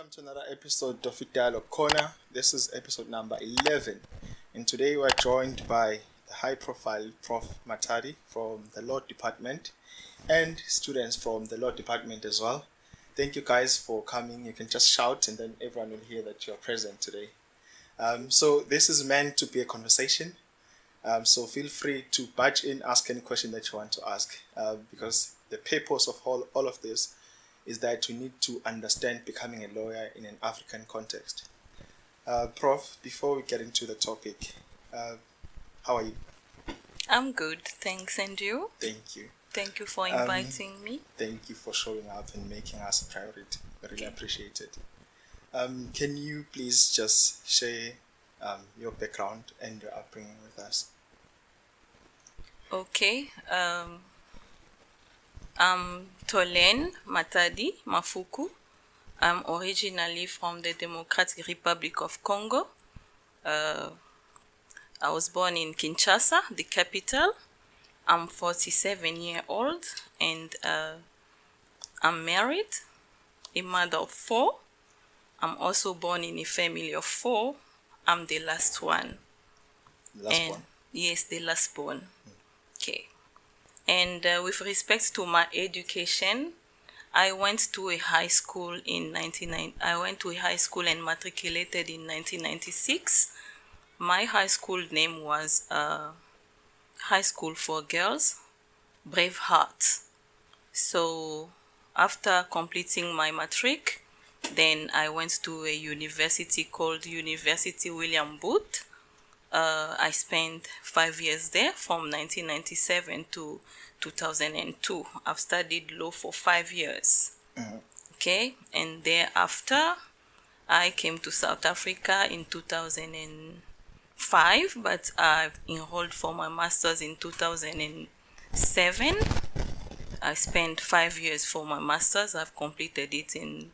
welcome to another episode of Dialogue Corner. This is episode number 11, and today we're joined by the high-profile Prof. MATADI from the Law Department and students from the Law Department as well. Thank you guys for coming. You can just shout and then everyone will hear that you're present today. So this is meant to be a conversation. So feel free to barge in, ask any question that you want to ask, because the purpose of all of this is that we need to understand becoming a lawyer in an African context. Prof, before we get into the topic, how are you? I'm good, thanks. And you? Thank you. Thank you for inviting me. Thank you for showing up and making us a priority. I really appreciate it. Can you please just share your background and your upbringing with us? Okay. I'm Tolene Matadi Mafuku. I'm originally from the Democratic Republic of Congo. I was born in Kinshasa, the capital. I'm 47 years old and I'm married, a mother of 4. I'm also born in a family of 4. I'm the last one. Last one? Yes, the last born. Okay. And with respect to my education, I went to a high school and matriculated in 1996. My high school name was High School for Girls, Brave Heart. So after completing my matric, then I went to a university called University William Booth. I spent 5 years there from 1997 to 2002. I've studied law for 5 years. Okay, and thereafter I came to South Africa in 2005, but I've enrolled for my master's in 2007. I spent 5 years for my master's. I've completed it in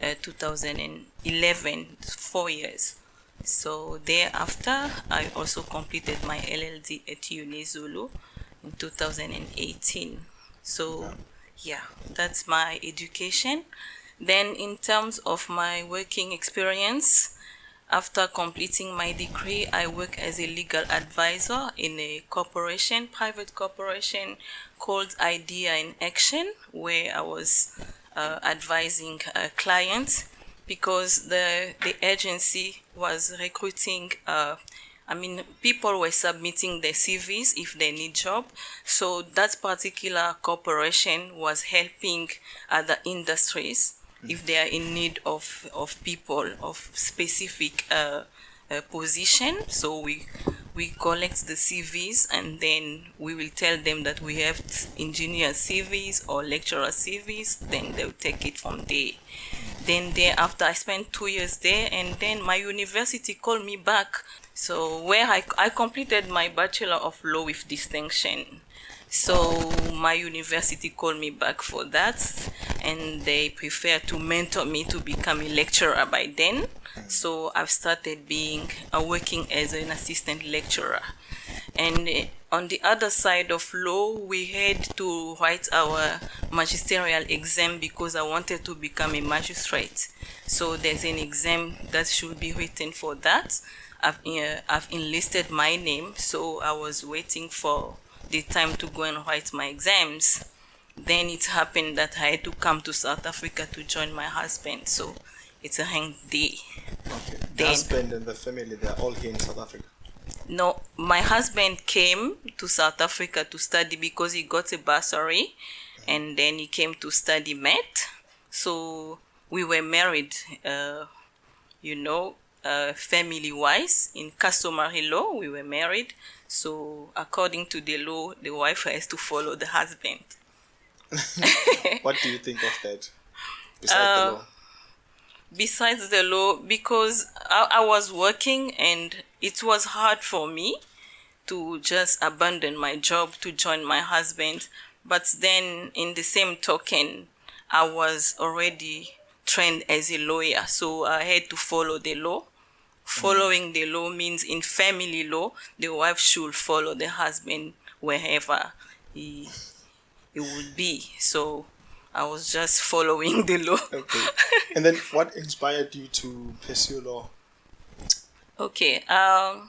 2011, 4 years. So thereafter, I also completed my LLD at UniZulu in 2018. So yeah, that's my education. Then in terms of my working experience, after completing my degree, I work as a legal advisor in a corporation, private corporation called Idea in Action, where I was advising clients because the agency was recruiting, people were submitting their CVs if they need job. So that particular corporation was helping other industries if they are in need of people of specific position. So we collect the CVs and then we will tell them that we have engineer CVs or lecturer CVs, then they'll take it from there. Then thereafter I spent 2 years there, and then my university called me back. So where I completed my Bachelor of Law with distinction. So my university called me back for that, and they prefer to mentor me to become a lecturer by then. So I've started working as an assistant lecturer. And on the other side of law, we had to write our magisterial exam because I wanted to become a magistrate. So there's an exam that should be written for that. I've enlisted my name, so I was waiting for the time to go and write my exams. Then it happened that I had to come to South Africa to join my husband. So it's a hang day. Okay. The husband and the family, they're all here in South Africa? No, my husband came to South Africa to study because he got a bursary, and then he came to study math. So we were married, family-wise. In customary law, we were married. So according to the law, the wife has to follow the husband. What do you think of that, besides the law? Besides the law, because I was working and it was hard for me to just abandon my job to join my husband. But then in the same token, I was already trained as a lawyer, so I had to follow the law. Following the law means in family law, the wife should follow the husband wherever he would be. So I was just following the law. Okay. And then what inspired you to pursue law? Okay. I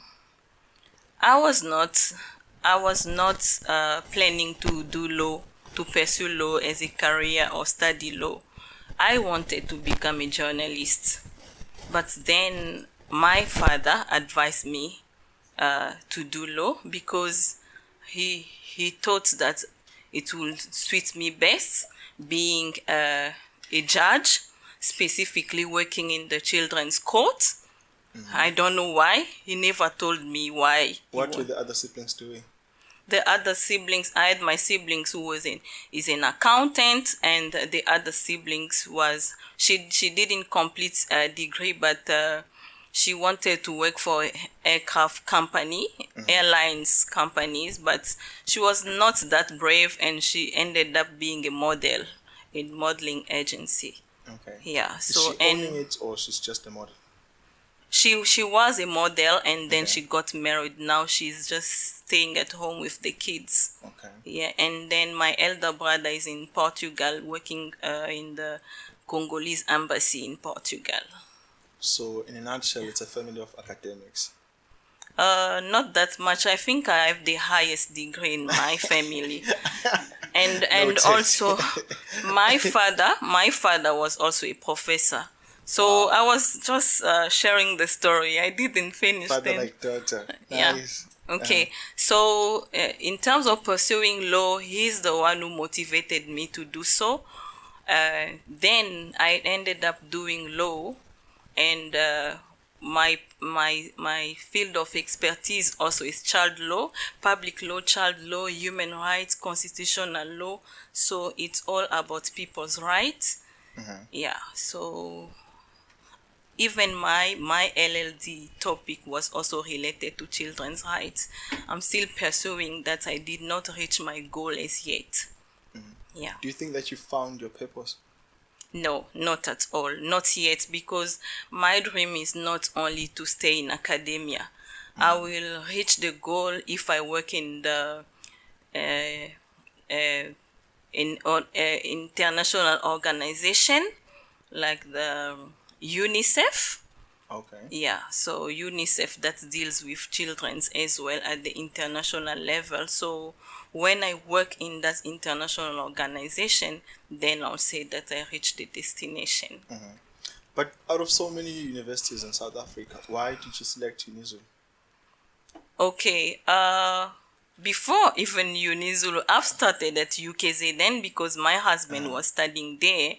was not planning to do law, to pursue law as a career or study law. I wanted to become a journalist, but then my father advised me to do law because he thought that it would suit me best being a judge, specifically working in the children's court. I don't know why. He never told me why. What were the other siblings doing? The other siblings, I had my siblings who is an accountant, and the other siblings was she didn't complete a degree, but she wanted to work for aircraft company, airlines companies, but she was not that brave, and she ended up being a model in modeling agency. Okay. Yeah. Is So she owning it, or she's just a model? She was a model, and then Okay. she got married. Now she's just staying at home with the kids. Okay. Yeah, and then my elder brother is in Portugal working in the Congolese embassy in Portugal. So, in a nutshell, it's a family of academics. Not that much. I think I have the highest degree in my family. And Noted. also my father was also a professor. So I was just sharing the story. I didn't finish. Father then. like daughter. Yeah. Nice. Okay. So in terms of pursuing law, he's the one who motivated me to do so. Then I ended up doing law, and my field of expertise also is child law, public law, child law, human rights, constitutional law. So it's all about people's rights. Yeah. So even my LLD topic was also related to children's rights. I'm still pursuing that. I did not reach my goal as yet. Yeah. Do you think that you found your purpose? No, not at all. Not yet, because my dream is not only to stay in academia. I will reach the goal if I work in the international organization like the UNICEF. Okay. Yeah, so UNICEF that deals with children as well at the international level. So when I work in that international organization, then I'll say that I reached the destination. But out of so many universities in South Africa, why did you select UniZulu? Okay, before even UniZulu, I've started at UKZN because my husband was studying there.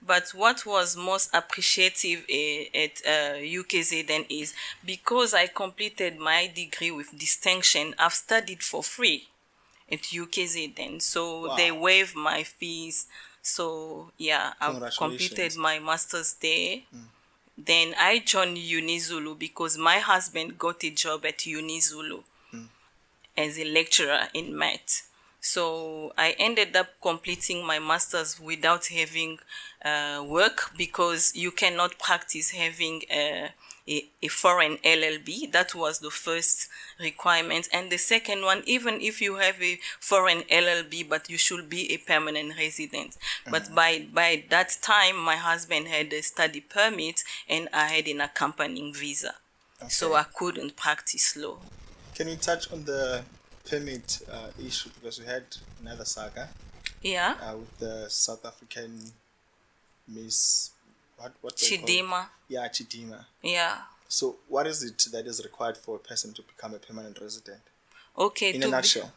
But what was most appreciative at UKZN is because I completed my degree with distinction, I've studied for free at UKZN. So Wow. they waived my fees. So yeah, I've Congratulations. completed my master's there. Then I joined UniZulu because my husband got a job at UniZulu as a lecturer in math. So I ended up completing my master's without having work, because you cannot practice having a foreign LLB. That was the first requirement. And the second one, even if you have a foreign LLB, but you should be a permanent resident. But by that time, my husband had a study permit and I had an accompanying visa. So I couldn't practice law. Can we touch on the permit issue, because we had another saga Yeah. with the South African Miss what's it called? Chidima. Yeah, Chidima. Yeah. So what is it that is required for a person to become a permanent resident? Okay. In a nutshell.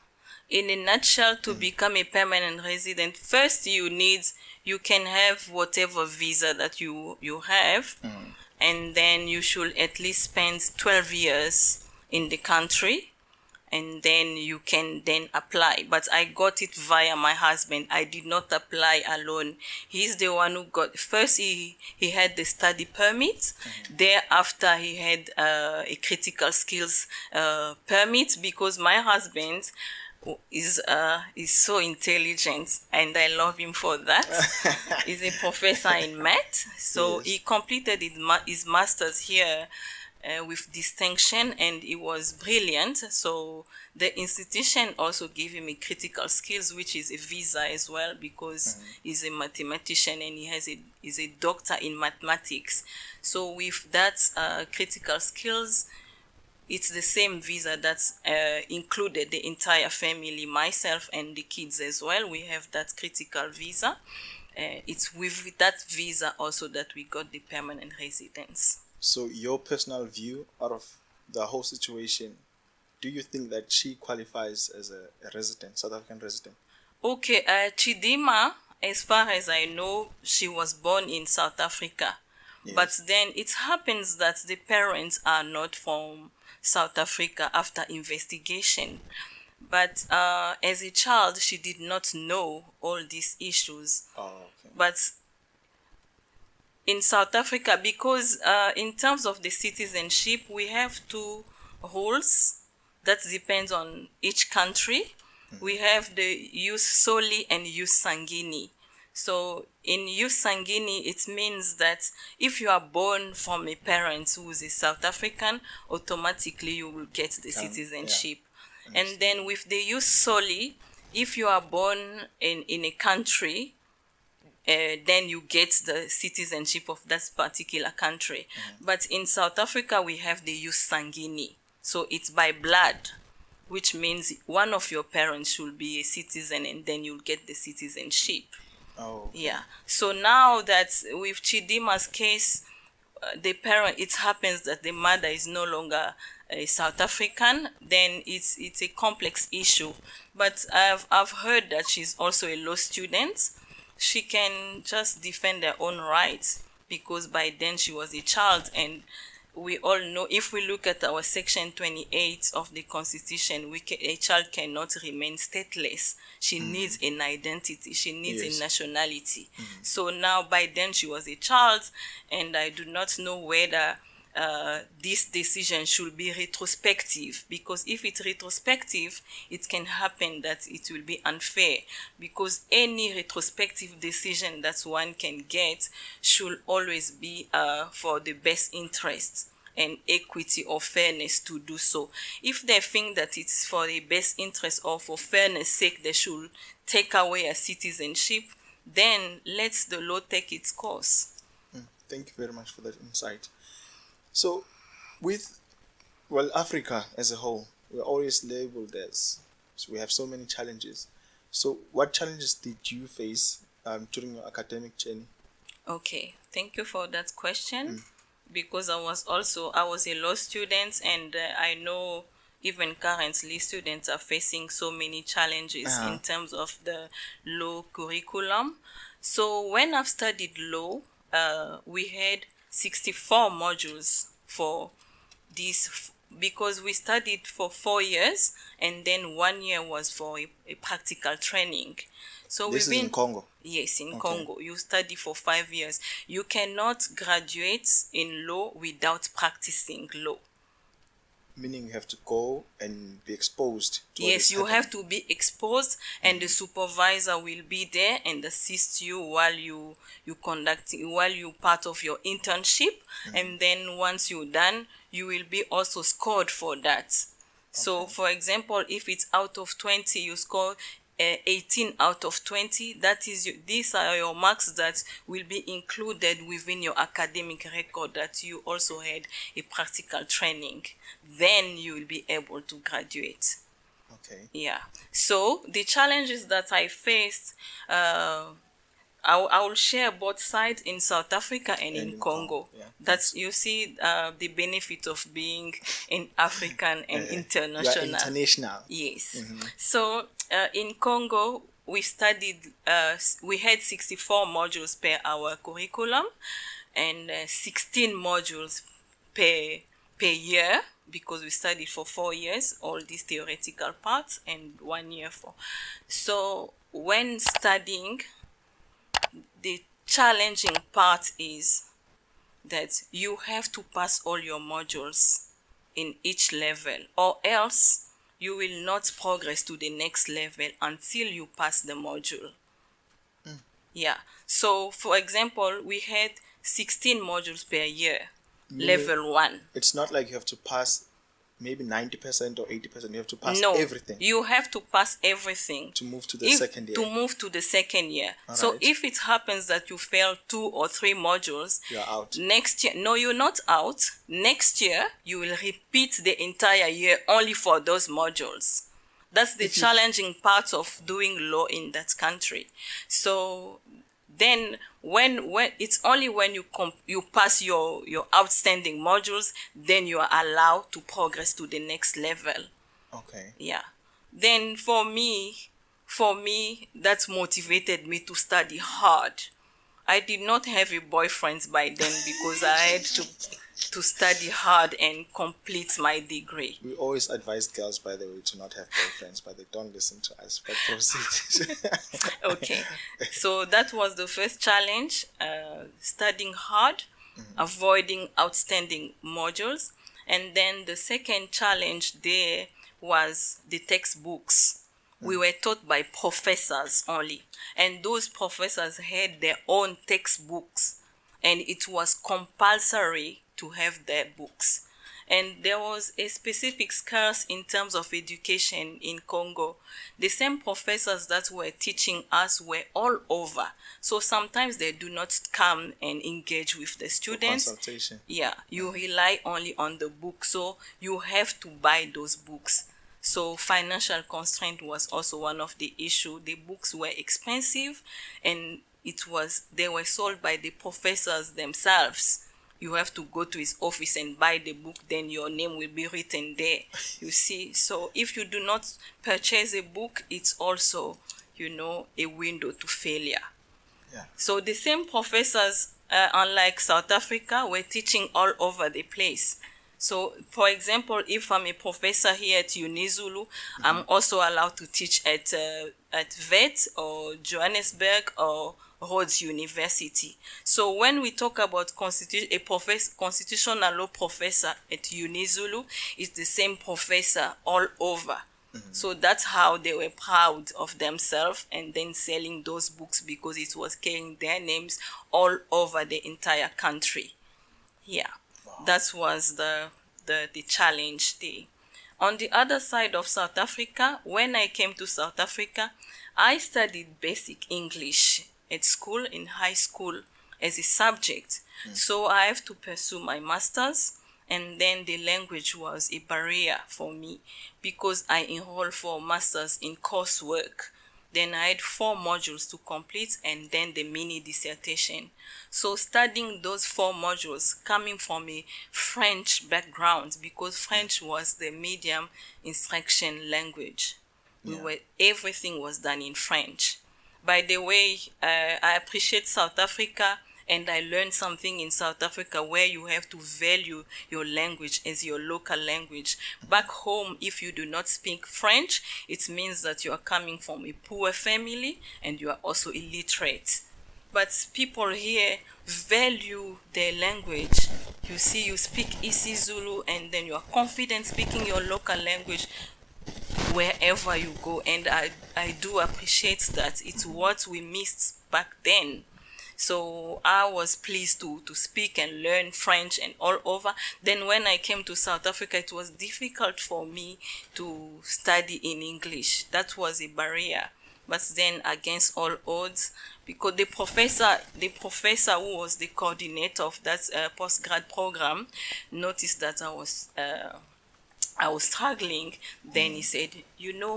In a nutshell, to become a permanent resident, first you can have whatever visa that you have, and then you should at least spend 12 years in the country, and then you can then apply. But I got it via my husband. I did not apply alone. He's the one who got, first he had the study permit. Thereafter he had a critical skills permit, because my husband is so intelligent, and I love him for that. He's a professor in math. So Yes. he completed his master's here with distinction, and he was brilliant. So the institution also gave him a critical skills, which is a visa as well, because he's a mathematician and he's a doctor in mathematics. So with that critical skills, it's the same visa that's included the entire family, myself and the kids as well. We have that critical visa. It's with that visa also that we got the permanent residence. So your personal view out of the whole situation, do you think that she qualifies as a resident, South African resident? Okay, Chidima, as far as I know, she was born in South Africa. Yes. But then it happens that the parents are not from South Africa after investigation. But as a child, she did not know all these issues. Oh, okay. But in South Africa, because in terms of the citizenship, we have two rules that depends on each country. We have the jus soli and jus sanguini. So in jus sanguini, it means that if you are born from a parent who is a South African, automatically you will get the citizenship. Yeah. And then with the jus soli, if you are born in a country, then you get the citizenship of that particular country. But in South Africa, we have the jus sanguini. So it's by blood, which means one of your parents should be a citizen and then you'll get the citizenship. Oh. Okay. Yeah. So now that with Chidima's case, the parent, it happens that the mother is no longer a South African, then it's a complex issue. But I've heard that she's also a law student. She can just defend her own rights because by then she was a child, and we all know, if we look at our section 28 of the Constitution, a child cannot remain stateless. She needs an identity. She needs a nationality. So now by then she was a child, and I do not know whether this decision should be retrospective, because if it's retrospective, it can happen that it will be unfair, because any retrospective decision that one can get should always be for the best interest and equity or fairness to do so. If they think that it's for the best interest or for fairness sake they should take away a citizenship, then let the law take its course. Thank you very much for that insight. So, Africa as a whole, we're always labeled as, so we have so many challenges. So, what challenges did you face during your academic journey? Okay, thank you for that question. Because I was a law student, and I know even currently students are facing so many challenges in terms of the law curriculum. So when I've studied law, we had 64 modules for this, because we studied for 4 years and then 1 year was for a practical training. So this is in Congo? Yes, in Congo. You study for 5 years. You cannot graduate in law without practicing law. Meaning you have to go and be exposed to Yes, you have to be exposed, and the supervisor will be there and assist you while you part of your internship. And then once you're done, you will be also scored for that. So for example, if it's out of 20, you score 18 out of 20. That is, these are your marks that will be included within your academic record that you also had a practical training. Then you will be able to graduate. Okay. Yeah. So the challenges that I faced, I will share both sides in South Africa and in Congo. Yeah. That's, you see, the benefit of being in African and international. You are international. Yes. So in Congo, we studied, we had 64 modules per our curriculum, and 16 modules per year, because we studied for 4 years, all these theoretical parts, and 1 year for. So when studying, the challenging part is that you have to pass all your modules in each level, or else you will not progress to the next level until you pass the module. Yeah. So, for example, we had 16 modules per year. level 1. It's not like you have to pass maybe 90% or 80%. You have to pass No, everything you have to pass everything to move to the second year. To move to the second year. All so right. if it happens that you fail 2 or 3 modules, You're out. Next year, no, you're not out. Next year, you will repeat the entire year only for those modules. That's the challenging part of doing law in that country. So then when it's only when you pass your outstanding modules, then you are allowed to progress to the next level. Okay. Yeah. Then for me, that motivated me to study hard. I did not have a boyfriend by then because I had to study hard and complete my degree. We always advise girls, by the way, to not have boyfriends, but they don't listen to us. But proceed. Okay. So that was the first challenge, studying hard, avoiding outstanding modules. And then the second challenge there was the textbooks. We were taught by professors only. And those professors had their own textbooks. And it was compulsory to have their books. And there was a specific scarce in terms of education in Congo. The same professors that were teaching us were all over. So sometimes they do not come and engage with the students. For consultation. Yeah, you rely only on the book. So you have to buy those books. So financial constraint was also one of the issues. The books were expensive and they were sold by the professors themselves. You have to go to his office and buy the book, then your name will be written there. You see, so if you do not purchase a book, it's also, a window to failure. Yeah. So the same professors, unlike South Africa, were teaching all over the place. So, for example, if I'm a professor here at UniZulu, I'm also allowed to teach at VET or Johannesburg or Rhodes University. So when we talk about constitutional law professor at UniZulu, it's the same professor all over. So that's how they were proud of themselves and then selling those books because it was carrying their names all over the entire country. Yeah. That was the challenge there. On the other side of South Africa, when I came to South Africa, I studied basic English at school, in high school, as a subject. So I have to pursue my master's, and then the language was a barrier for me because I enrolled for master's in coursework. Then I had 4 modules to complete and then the mini dissertation. So studying those 4 modules coming from a French background because French was the medium instruction language. Everything was done in French. By the way, I appreciate South Africa and I learned something in South Africa where you have to value your language as your local language. Back home, if you do not speak French, it means that you are coming from a poor family and you are also illiterate. But people here value their language. You see, you speak isiZulu and then you are confident speaking your local language wherever you go. And I do appreciate that. It's what we missed back then. So I was pleased to speak and learn French and all over. Then when I came to South Africa, it was difficult for me to study in English. That was a barrier. But then against all odds, because the professor who was the coordinator of that postgrad program noticed that I was struggling. Then he said,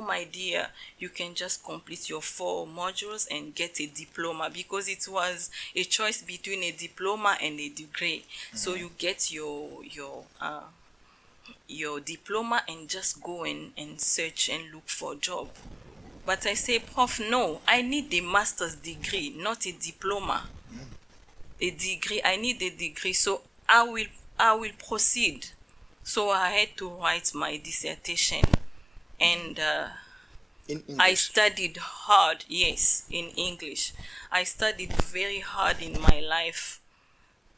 my dear, you can just complete your 4 modules and get a diploma, because it was a choice between a diploma and a degree. So you get your diploma and just go and search and look for a job. But I say, Prof, no, I need a master's degree, not a diploma. A degree, I need a degree, so I will proceed. So I had to write my dissertation, and I studied hard, yes, in English. I studied very hard in my life,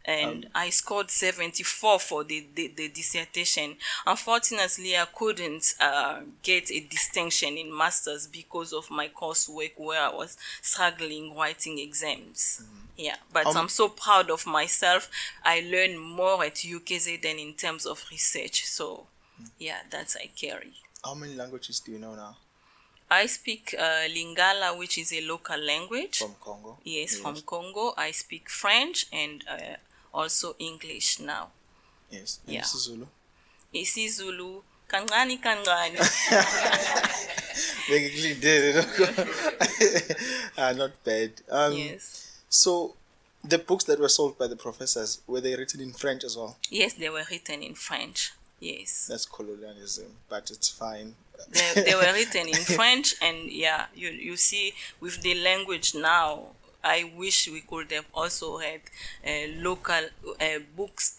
and I scored 74 for the dissertation. Unfortunately, I couldn't get a distinction in master's because of my coursework where I was struggling writing exams. Yeah, but I'm so proud of myself. I learn more at UKZ than in terms of research. So, yeah, that's I carry. How many languages do you know now? I speak Lingala, which is a local language. From Congo? Yes, from Congo. I speak French and also English now. Yes. And Yeah. isiZulu? isiZulu kancane kancane. Basically did it. Not bad. Yes. So, the books that were sold by the professors, were they written in French as well? Yes, they were written in French. Yes. That's colonialism, but it's fine. They were written in French, and yeah, you see, with the language now, I wish we could have also had local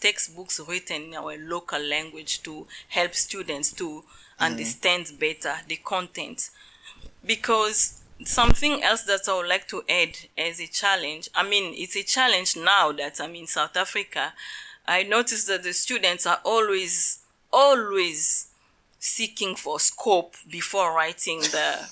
textbooks written in our local language to help students to understand better the content. Because something else that I would like to add as a challenge, I mean, it's a challenge now that I'm in South Africa. I noticed that the students are always seeking for scope before writing the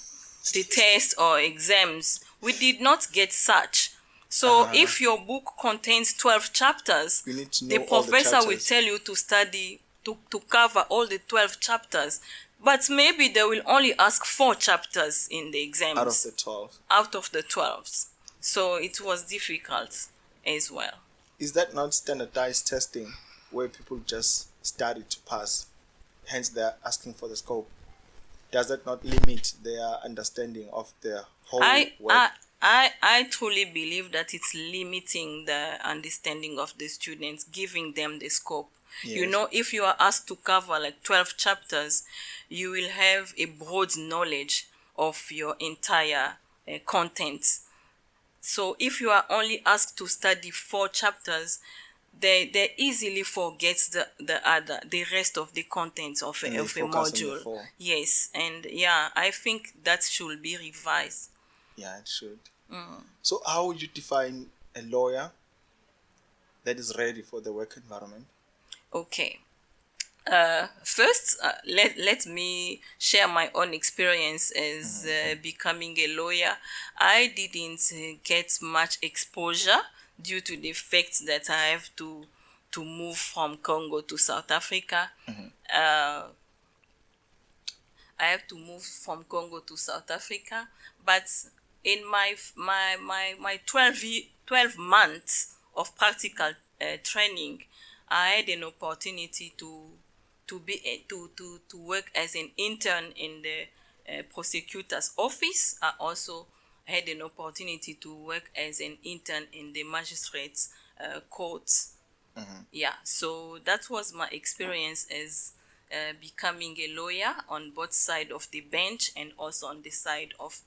test or exams. We did not get such. So if your book contains 12 chapters, You need to know the all the professor will chapters. tell you to study, to cover all the 12 chapters. But maybe they will only ask 4 chapters in the exams. Out of the 12. Out of the 12s. So it was difficult as well. Is that not standardized testing where people just study to pass? Hence, they're asking for the scope. Does that not limit their understanding of the whole work? I truly believe that it's limiting the understanding of the students, giving them the scope. Yes. You know, if you are asked to cover like 12 chapters, you will have a broad knowledge of your entire content. So if you are only asked to study 4 chapters, they easily forget the rest of the contents of a focus on the module. 4. Yes, and yeah, I think that should be revised. Yeah, it should. So how would you define a lawyer that is ready for the work environment? Okay. First, let me share my own experience as becoming a lawyer. I didn't get much exposure due to the fact that I have to move from Congo to South Africa. I have to move from Congo to South Africa, but in my 12 months of practical training, I had an opportunity to work as an intern in the prosecutor's office. I also had an opportunity to work as an intern in the magistrate's courts. Yeah, so that was my experience as becoming a lawyer on both sides of the bench and also on the side of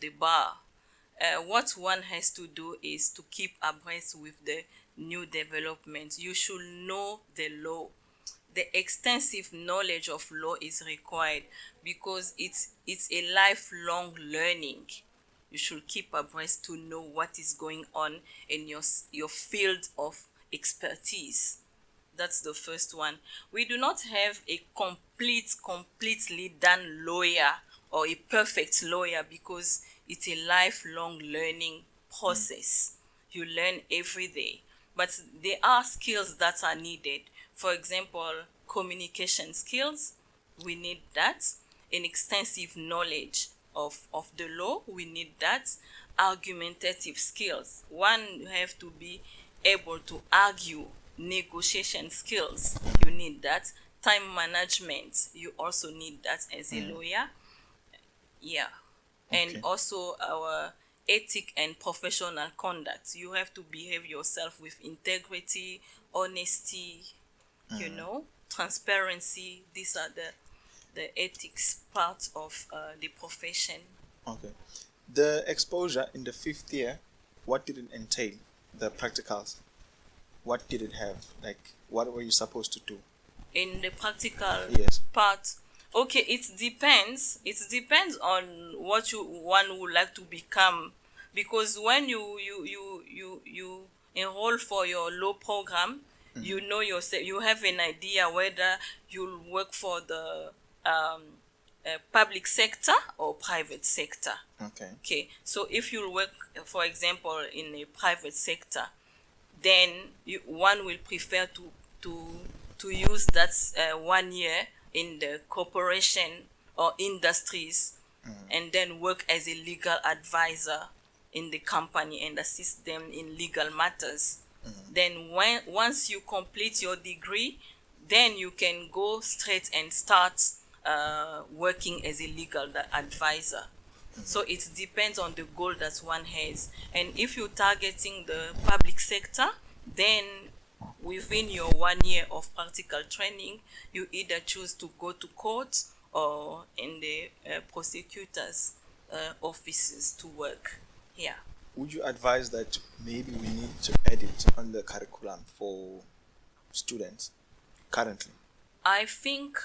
the bar. What one has to do is to keep abreast with the new developments. You should know the law. The extensive knowledge of law is required because it's a lifelong learning. You should keep abreast to know what is going on in your field of expertise. That's the first one. We do not have a completely done lawyer or a perfect lawyer because it's a lifelong learning process. You learn every day. But there are skills that are needed. For example, communication skills, we need that. An extensive knowledge of the law, we need that. Argumentative skills. One, you have to be able to argue. Negotiation skills, you need that. Time management, you also need that as a lawyer. Yeah. Okay. And also our ethic and professional conduct. You have to behave yourself with integrity, honesty, transparency. These are the ethics part of the profession. Okay. The exposure in the 5th year, what did it entail? The practicals. What did it have? Like, what were you supposed to do? In the practical Yes. part, okay, it depends. It depends on what one would like to become, because when you enroll for your law program, you know yourself. You have an idea whether you'll work for the public sector or private sector. Okay. Okay, so if you work, for example, in a private sector, then one will prefer to use that 1 year in the corporation or industries, and then work as a legal advisor in the company and assist them in legal matters. Then once you complete your degree, then you can go straight and start working as a legal advisor. So it depends on the goal that one has. And if you're targeting the public sector, then within your 1 year of practical training, you either choose to go to court or in the prosecutor's offices to work. Yeah. Would you advise that maybe we need to edit on the curriculum for students currently? I think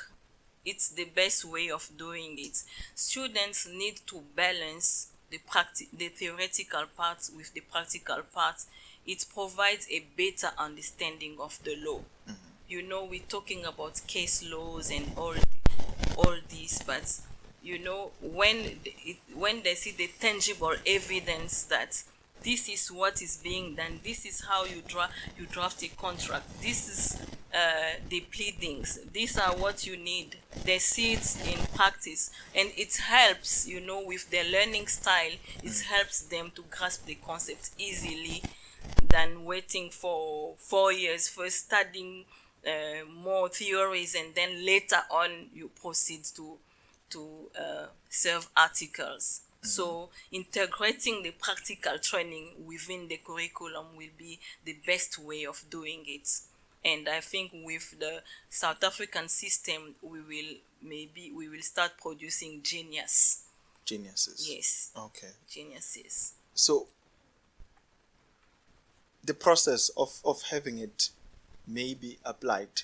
it's the best way of doing it. Students need to balance the theoretical part with the practical part. It provides a better understanding of the law. You know, we're talking about case laws and all this, but you know, when they see the tangible evidence that this is what is being done, this is how you draft a contract, this is the pleadings, these are what you need, they see it in practice, and it helps, you know, with their learning style. It helps them to grasp the concept easily than waiting for 4 years, first studying more theories, and then later on you proceed to serve articles. So integrating the practical training within the curriculum will be the best way of doing it. And I think with the South African system, we will start producing geniuses. Yes. Okay. Geniuses. So the process of having it maybe applied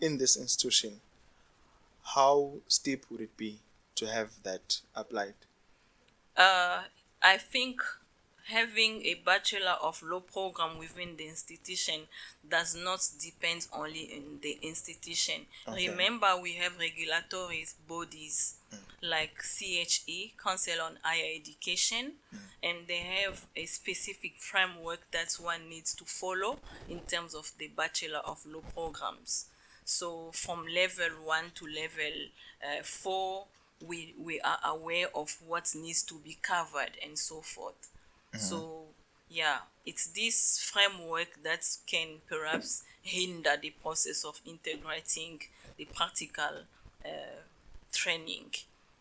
in this institution, how steep would it be to have that applied? I think having a Bachelor of Law program within the institution does not depend only on the institution. Okay. Remember, we have regulatory bodies like CHE, Council on Higher Education, and they have a specific framework that one needs to follow in terms of the Bachelor of Law programs. So from level 1 to level 4, we are aware of what needs to be covered and so forth. So yeah, it's this framework that can perhaps hinder the process of integrating the practical training,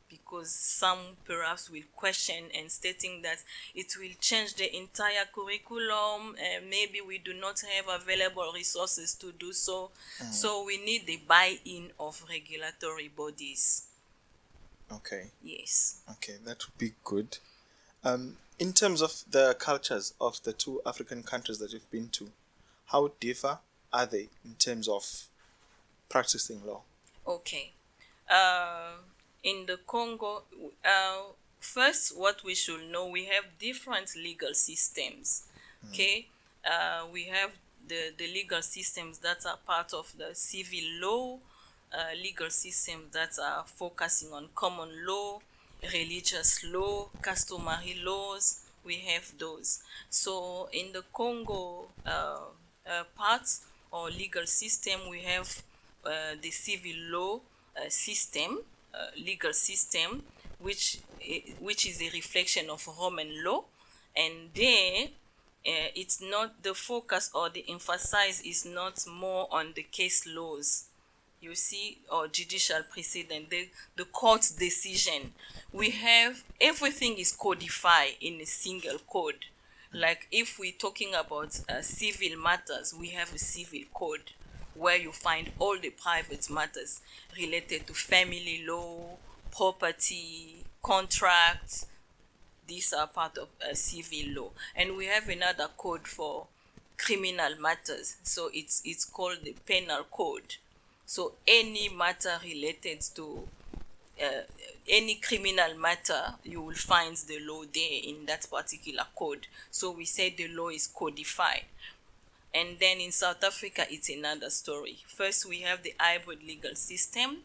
because some perhaps will question and stating that it will change the entire curriculum, maybe we do not have available resources to do so. So we need the buy-in of regulatory bodies. Okay. Yes. Okay, that would be good. In terms of the cultures of the two African countries that you've been to, how differ are they in terms of practicing law? Okay. In the Congo, first, what we should know, we have different legal systems. Okay. We have the legal systems that are part of the civil law, legal systems that are focusing on common law, religious law, customary laws. We have those. So in the Congo part or legal system, we have the civil law system, legal system, which is a reflection of Roman law, and there it's not the focus or the emphasis is not more on the case laws, you see, or judicial precedent, the court's decision. We have everything is codified in a single code. Like if we're talking about civil matters, we have a civil code where you find all the private matters related to family law, property, contracts. These are part of civil law. And we have another code for criminal matters. So it's called the penal code. So any matter related to any criminal matter, you will find the law there in that particular code. So we say the law is codified. And then in South Africa, it's another story. First, we have the hybrid legal system,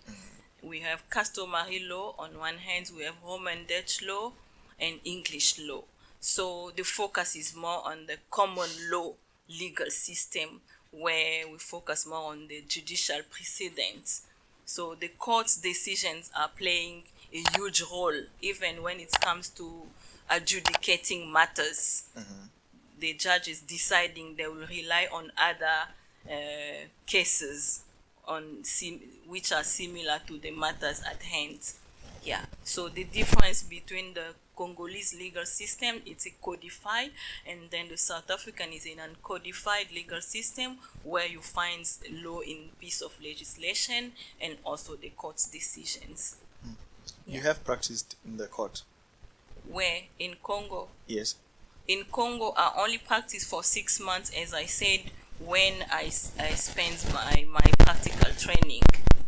we have customary law on one hand, we have Roman Dutch law and English law. So the focus is more on the common law legal system, where we focus more on the judicial precedents. So the court's decisions are playing a huge role, even when it comes to adjudicating matters. The judge is deciding they will rely on other cases which are similar to the matters at hand. Yeah. So the difference between the Congolese legal system, it's a codified, and then the South African is an uncodified legal system where you find law in piece of legislation and also the court's decisions. You have practiced in the court? Where? In Congo? Yes. In Congo, I only practiced for 6 months, as I said, when I spent my practical training.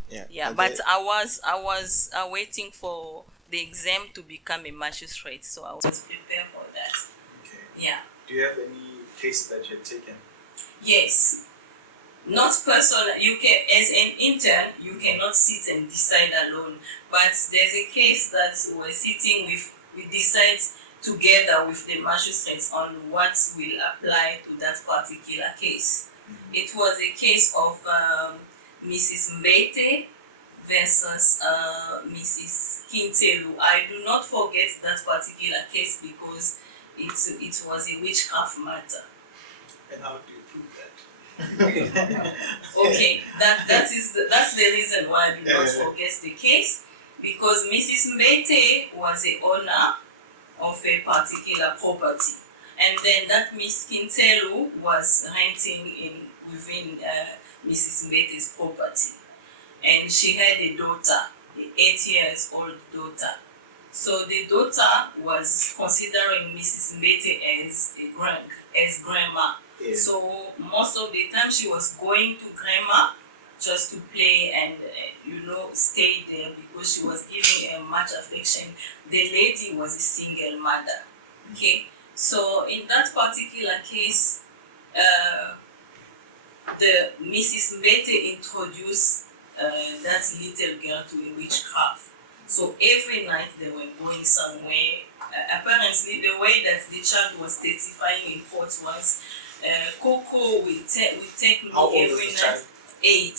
Yeah. But I was waiting for the exam to become a magistrate, so I was prepared for that. Okay. Yeah. Do you have any case that you have taken? Yes. Not personal. You can, as an intern, you cannot sit and decide alone. But there's a case that we're sitting with. We decide together with the magistrates on what will apply to that particular case. It was a case of Mrs. Mbete versus Mrs. Kintelu. I do not forget that particular case because it was a witchcraft matter. And how do you prove that? Okay, that's the reason why I do not forget the case, because Mrs. Mbete was the owner of a particular property, and then that Miss Kintelu was renting within Mrs. Mbete's property, and she had a daughter, an 8-year-old daughter. So the daughter was considering Mrs. Mbete as grandma. Yeah. So most of the time she was going to grandma just to play and stay there because she was giving her much affection. The lady was a single mother. Okay, so in that particular case, the Mrs. Mbete introduced that little girl to a witchcraft. So every night they were going somewhere. Apparently, the way that the child was testifying in court was, Coco will take me every night. 8.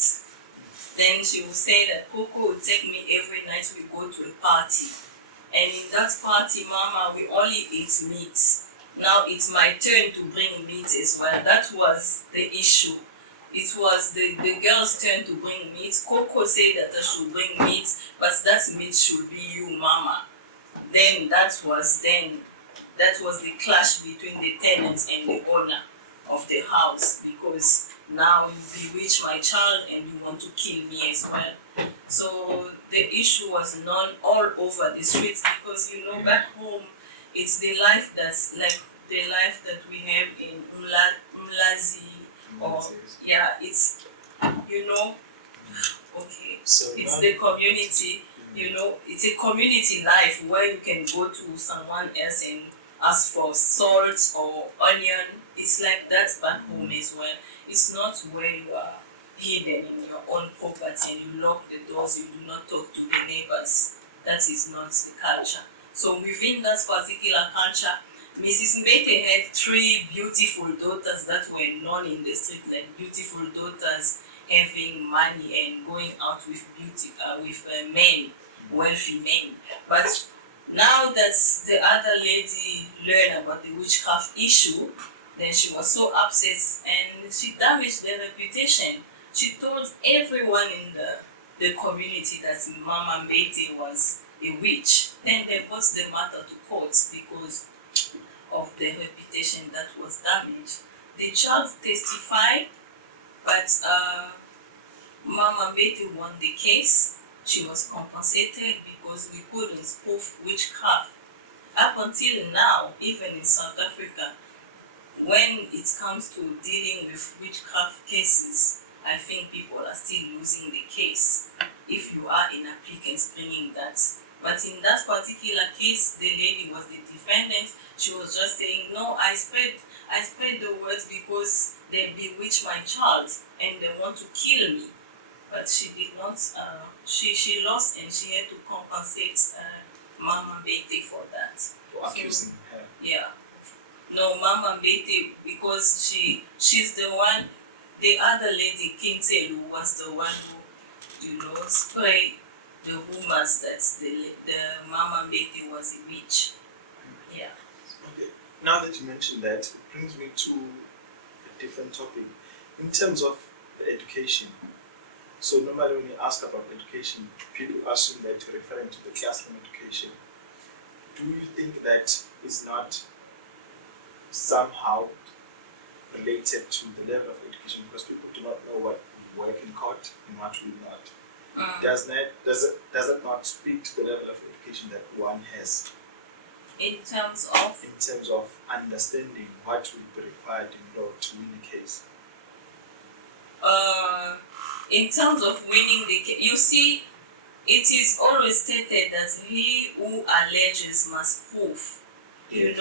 Then she will say that Coco will take me every night. We go to a party, and in that party, Mama, we only eat meat. Now it's my turn to bring meat as well. That was the issue. It was the girl's turn to bring meat. Coco said that I should bring meat, but that meat should be you, Mama. Then that was the clash between the tenants and the owner of the house, because now you bewitch my child and you want to kill me as well. So the issue was known all over the streets, because back home it's the life that's like the life that we have in Umlazi, or it's okay. So it's the community, it's a community life where you can go to someone else and ask for salt or onion. It's like that back home as well. It's not where you are hidden in your own property and you lock the doors, you do not talk to the neighbors. That is not the culture. So within that particular culture, Mrs. Mbete had 3 beautiful daughters that were known in the street, like beautiful daughters having money and going out with men, wealthy men. But now that the other lady learned about the witchcraft issue, then she was so upset and she damaged their reputation. She told everyone in the community that Mama Mbete was a witch. Then they brought the matter to court because of the reputation that was damaged. The child testified, but Mama Mbete won the case. She was compensated because we couldn't prove witchcraft. Up until now, even in South Africa, when it comes to dealing with witchcraft cases, I think people are still losing the case if you are an applicant bringing that. But in that particular case, the lady was the defendant. She was just saying, no, I spread the words because they bewitch my child and they want to kill me. but she did not. She lost, and she had to compensate Mama Bete for that. For accusing her. Yeah. No, Mama Bete, because she's the one. The other lady, Kintelu, was the one who sprayed the rumors that the Mama Bete was a witch. Yeah. Okay. Now that you mentioned that, it brings me to a different topic. In terms of education, so normally when you ask about education, people assume that you're referring to the classroom education. Do you think that is not somehow related to the level of education, because people do not know what will work in court and what will not? Does it not speak to the level of education that one has In terms of understanding what will be required in law to win a case? in terms of winning the case, you see, it is always stated that he who alleges must prove. Yes.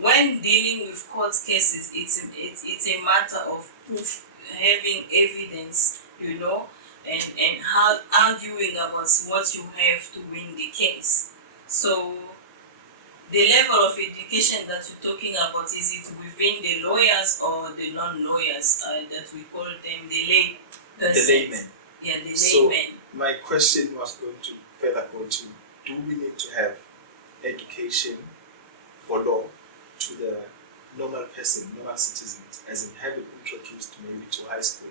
When dealing with court cases, it's a matter of proof, having evidence, and how arguing about what you have to win the case. So the level of education that you're talking about, is it within the lawyers or the non-lawyers that we call them the lay persons? The laymen. Yeah, the So laymen. my question was going to further go to, do we need to have education for law to the normal person, normal citizens, as in having introduced maybe to high school?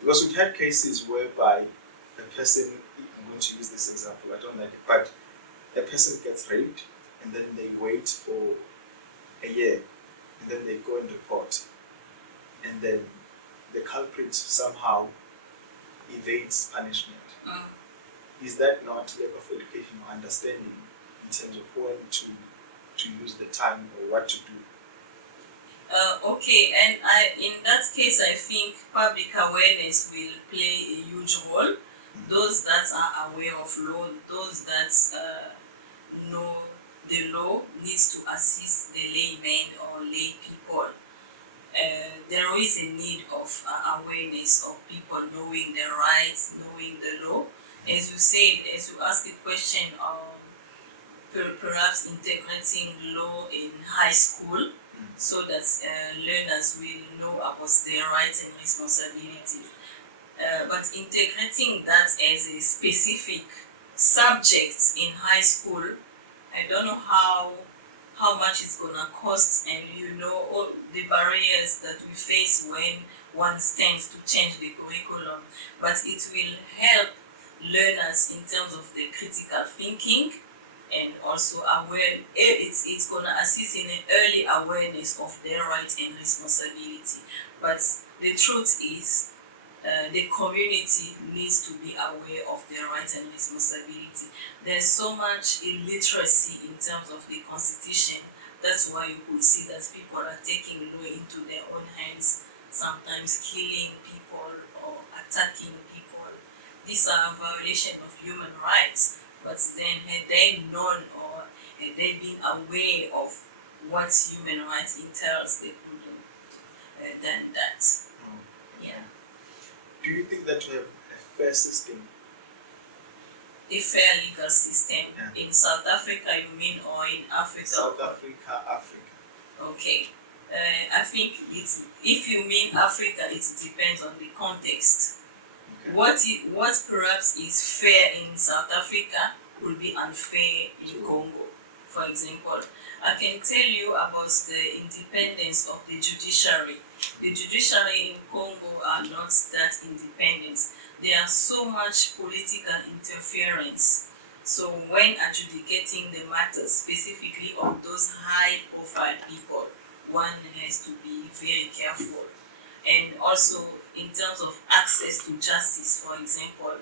Because we've had cases whereby a person, I'm going to use this example, I don't like it, but a person gets raped and then they wait for a year and then they go and report, and then the culprit somehow evades punishment. Is that not level of education or understanding in terms of when to use the time or what to do? Okay, and in that case, I think public awareness will play a huge role. Those that are aware of law, those that know the law, needs to assist the laymen or lay people. There is a need of awareness of people knowing their rights, knowing the law. As you said, as you asked the question, perhaps integrating law in high school, so that learners will know about their rights and responsibilities. But integrating that as a specific subject in high school, I don't know how much it's gonna cost, and all the barriers that we face when one stands to change the curriculum. But it will help learners in terms of the critical thinking, and also it's gonna assist in an early awareness of their rights and responsibility. But the truth is, the community needs to be aware of their rights and responsibility. There's so much illiteracy in terms of the constitution. That's why you could see that people are taking law into their own hands, sometimes killing people or attacking people. These are a violation of human rights. But then, had they known or had they been aware of what human rights entails, they could have done that. Yeah. Do you think that we have a fair system? A fair legal system? Yeah. In South Africa, you mean, or in Africa? South Africa. Okay. I think if you mean Africa, it depends on the context. Okay. What perhaps is fair in South Africa will be unfair in Congo, for example. I can tell you about the independence of the judiciary. The judiciary in Congo are not that independent. There is so much political interference. So when adjudicating the matters, specifically of those high-profile people, one has to be very careful. And also, in terms of access to justice, for example,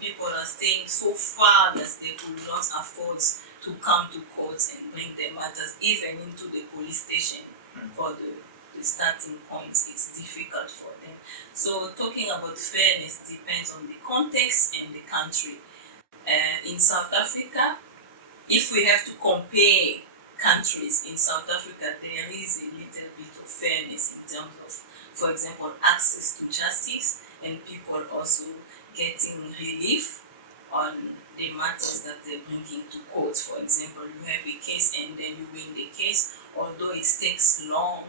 people are staying so far that they could not afford to come to court and bring their matters even into the police station for the starting points. It's difficult for them. So talking about fairness depends on the context and the country. In South Africa, if we have to compare countries, in South Africa there is a little bit of fairness in terms of for example, access to justice, and people also getting relief on the matters that they're bringing to court. For example, you have a case and then you win the case, although it takes long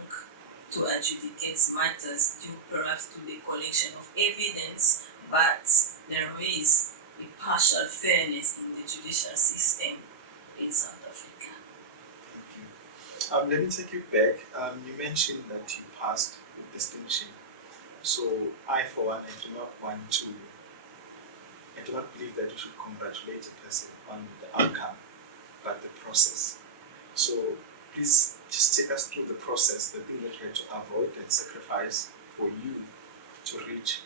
to adjudicate matters due perhaps to the collection of evidence, but there is a partial fairness in the judicial system in South Africa. Let me take you back. You mentioned that you passed with distinction. So I, for one, I do not believe that you should congratulate a person on the outcome, but the process. So please just take us through the process, the thing that you had to avoid and sacrifice for you to reach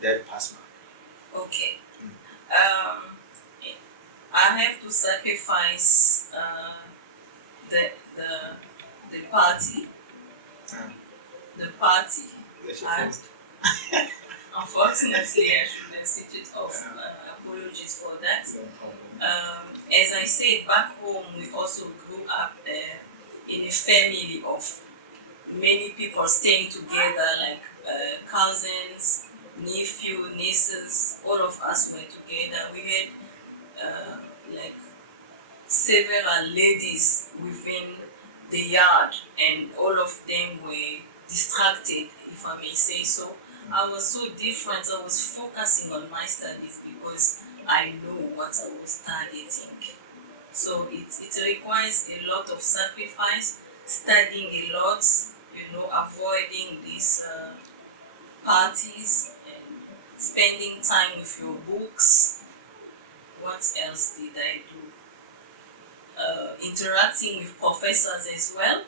that pass mark. Okay. I have to sacrifice the party. The party. Unfortunately, I should have said it off. Apologies for that. As I said, back home, we also grew up in a family of many people staying together, like cousins, nephew, nieces. All of us were together. We had like several ladies within the yard, and all of them were distracted, if I may say so. I was so different. I was focusing on my studies because I know what I was targeting. So it requires a lot of sacrifice, studying a lot, avoiding these parties and spending time with your books. What else did I do? Interacting with professors as well.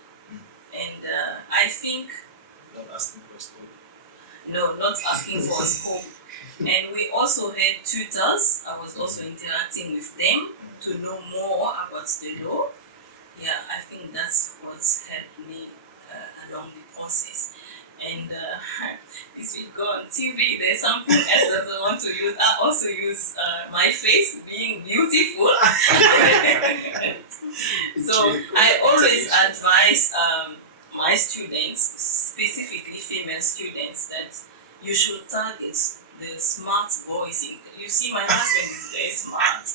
And I think... Not asking for a scope. No, not asking for a scope. And we also had tutors. I was also interacting with them to know more about the law. Yeah, I think that's what's helped me along the process. And this will go on TV. There's something else that I want to use. I also use my face being beautiful. So I always advise my students, specifically female students, that you should target the smart boys. You see, my husband is very smart.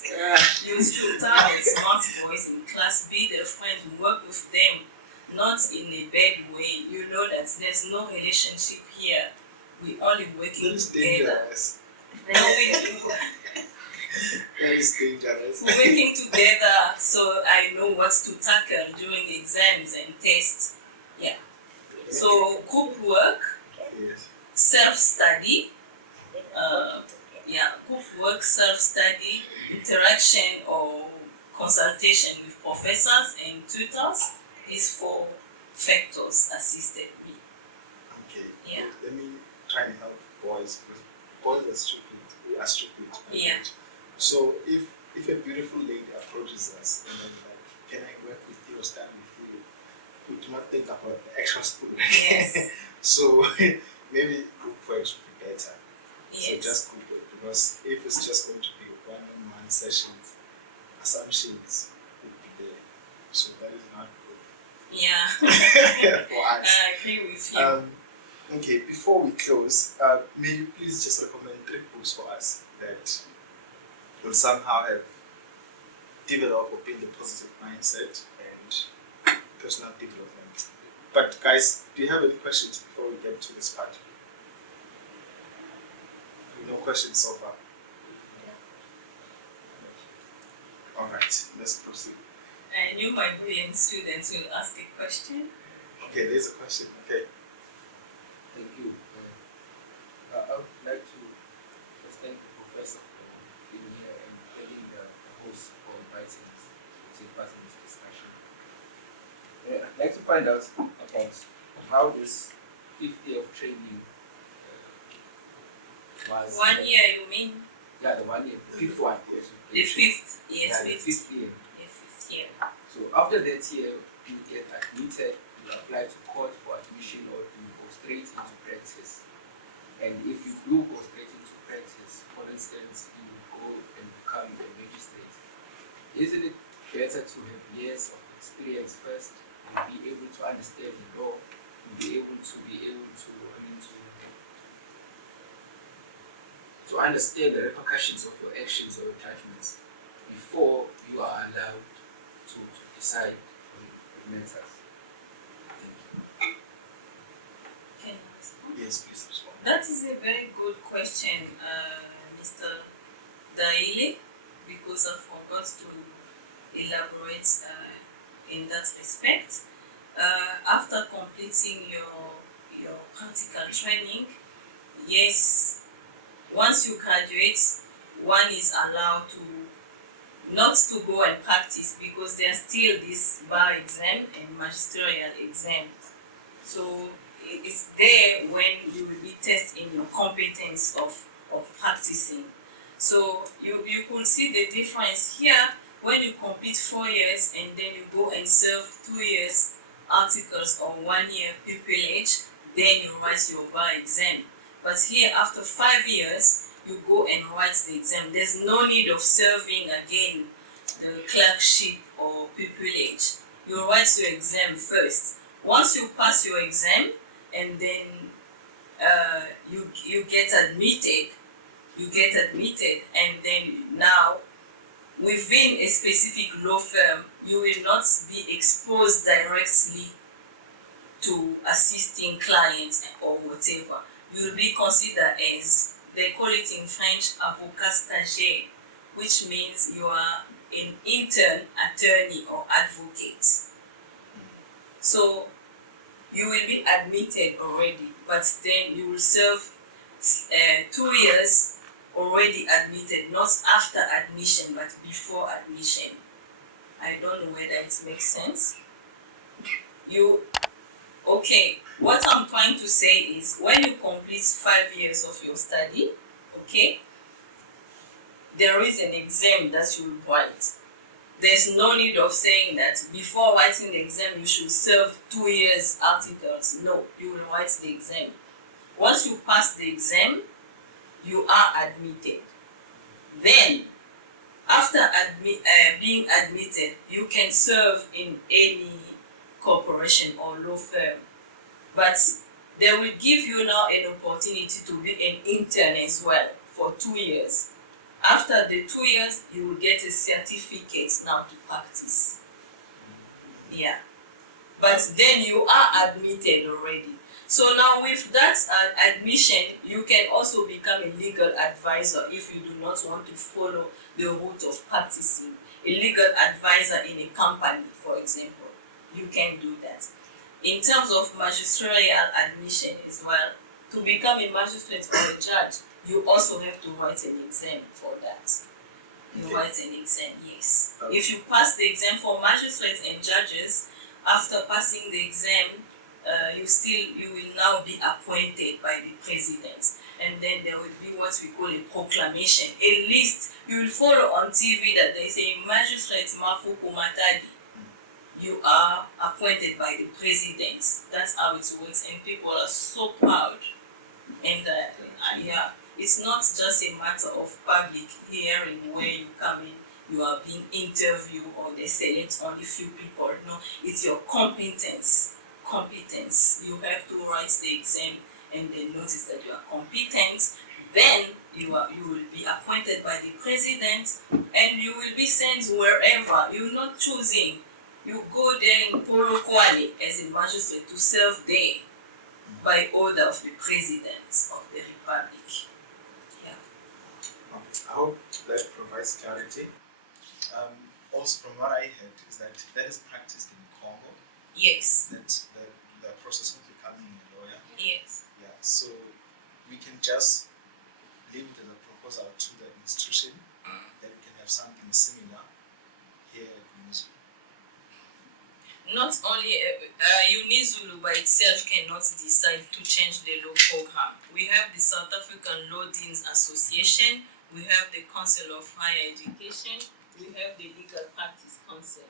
You should target smart boys in class, be their friend, work with them, not in a bad way. You know that there's no relationship here. We only working together. That is dangerous. We're working together, so I know what to tackle during exams and tests. Yeah. So group work, Yes. self-study, group work, self-study, interaction or consultation with professors and tutors. These 4 factors assisted me. Okay. Yeah. Let me try and help boys, because boys are stupid. We are stupid. Yeah. So if a beautiful lady approaches us and then like, can I work with you or stand with you? We do not think about the actual school. Yes. So maybe group works would be better. Yes. So just group work, because if it's just going to be one-on-one sessions, assumptions would be there. So that is not good. Yeah. For us. I agree with you. Okay, before we close, may you please just recommend 3 books for us that will somehow have developed or build a positive mindset and personal development. But guys, do you have any questions before we get to this part? No questions so far. Alright, let's proceed. And you, my brilliant students, will ask a question. Okay, there's a question. Okay. Thank you. I would like to just thank the professor for being here and thanking the host for inviting us to take part in this discussion. I'd like to find out about how this 5th year of training was. 1 year, you mean? Yeah, the 1 year, the 5th one. The 5th, yes, Yeah, the 5th year. Yes, 5th year. So after that year, you get admitted, you apply to court for admission, or you go straight into practice. And if you do go straight into practice, for instance, you go and become a magistrate, isn't it better to have years of experience first and be able to understand the law be able to understand the repercussions of your actions or your judgments before you are allowed to decide on matters. Thank you. Can I respond? Yes, please respond. That is a very good question, Mr. Daile, because I forgot to elaborate in that respect. After completing your practical training, yes, once you graduate, one is allowed to not to go and practice because there are still this bar exam and magisterial exam. So it's there when you will be testing your competence of practicing. So you could see the difference here when you complete 4 years and then you go and serve 2 years articles or 1 year pupillage, then you write your bar exam. But here, after 5 years, you go and write the exam. There's no need of serving again the clerkship or pupillage. You write your exam first. Once you pass your exam, and then you get admitted, and then now within a specific law firm, you will not be exposed directly to assisting clients or whatever. You will be considered as, they call it in French, avocat stagiaire, which means you are an intern attorney or advocate. So you will be admitted already, but then you will serve 2 years already admitted, not after admission, but before admission. I don't know whether it makes sense. Okay, what I'm trying to say is when you complete 5 years of your study, okay, there is an exam that you will write. There's no need of saying that before writing the exam you should serve 2 years articles. No, you will write the exam. Once you pass the exam, you are admitted. Then, after being admitted, you can serve in any corporation or law firm. But they will give you now an opportunity to be an intern as well for 2 years. After the 2 years, you will get a certificate now to practice. Yeah. But then you are admitted already. So now with that admission, you can also become a legal advisor if you do not want to follow the route of practicing. A legal advisor in a company, for example. You can do that. In terms of magisterial admission as well, to become a magistrate or a judge, you also have to write an exam for that. You write an exam, yes. If you pass the exam for magistrates and judges, after passing the exam, you will now be appointed by the president, and then there will be what we call a proclamation, a list. You will follow on TV that they say magistrate Mafuku MATADI. You are appointed by the president. That's how it works, and people are so proud. And yeah, it's not just a matter of public hearing where you come in, you are being interviewed or they select only few people. No, it's your competence. You have to write the exam and then notice that you are competent. Then you will be appointed by the president and you will be sent wherever. You're not choosing. You go there in Polo Kwale as a magistrate to serve there by order of the president of the republic. Yeah. I hope that provides clarity. Also, from what I heard, is that is practiced in Congo. Yes. That's the process of becoming a lawyer. Yes. Yeah. So we can just leave the proposal to the institution that we can have something similar here at UNIZULU. Not only UNIZULU by itself cannot decide to change the law program. We have the South African Law Deans Association, we have the Council of Higher Education, we have the Legal Practice Council.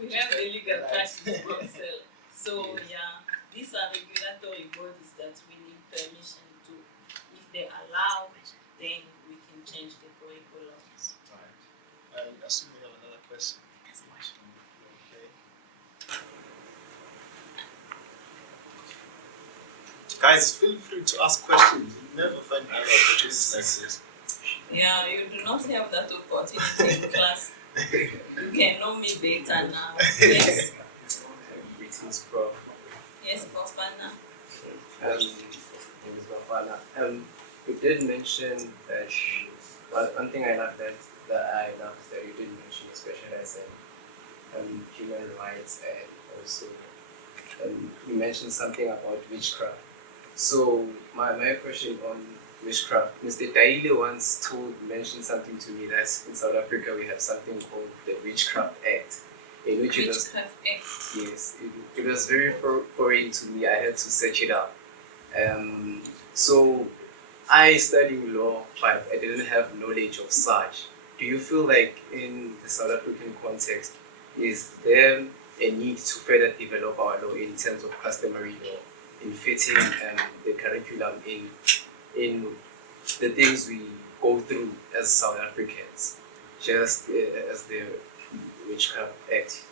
We have the Legal Practice Council. So yeah, these are regulatory bodies that we need permission to. If they allow, then we can change the curriculum. Right. I assume we have another question. Okay. Guys, feel free to ask questions. You never find other opportunities like this. Yeah, you do not have that opportunity in class. You can know me better now. Yes. Greetings, Prof. Yes, Bafana. Ms. Bafana. You did mention that one thing I love that is that you did mention you specialize in human rights, and also you mentioned something about witchcraft. So my question on witchcraft, Mr. Taile once mentioned something to me that in South Africa we have something called the Witchcraft Act, in which Witchcraft Act. yes, it was very foreign to me. I had to search it out. So I studied law, but I didn't have knowledge of such. Do you feel like in the South African context, is there a need to further develop our law in terms of customary law, in fitting the curriculum in the things we go through as South Africans, just as the Witchcraft Act?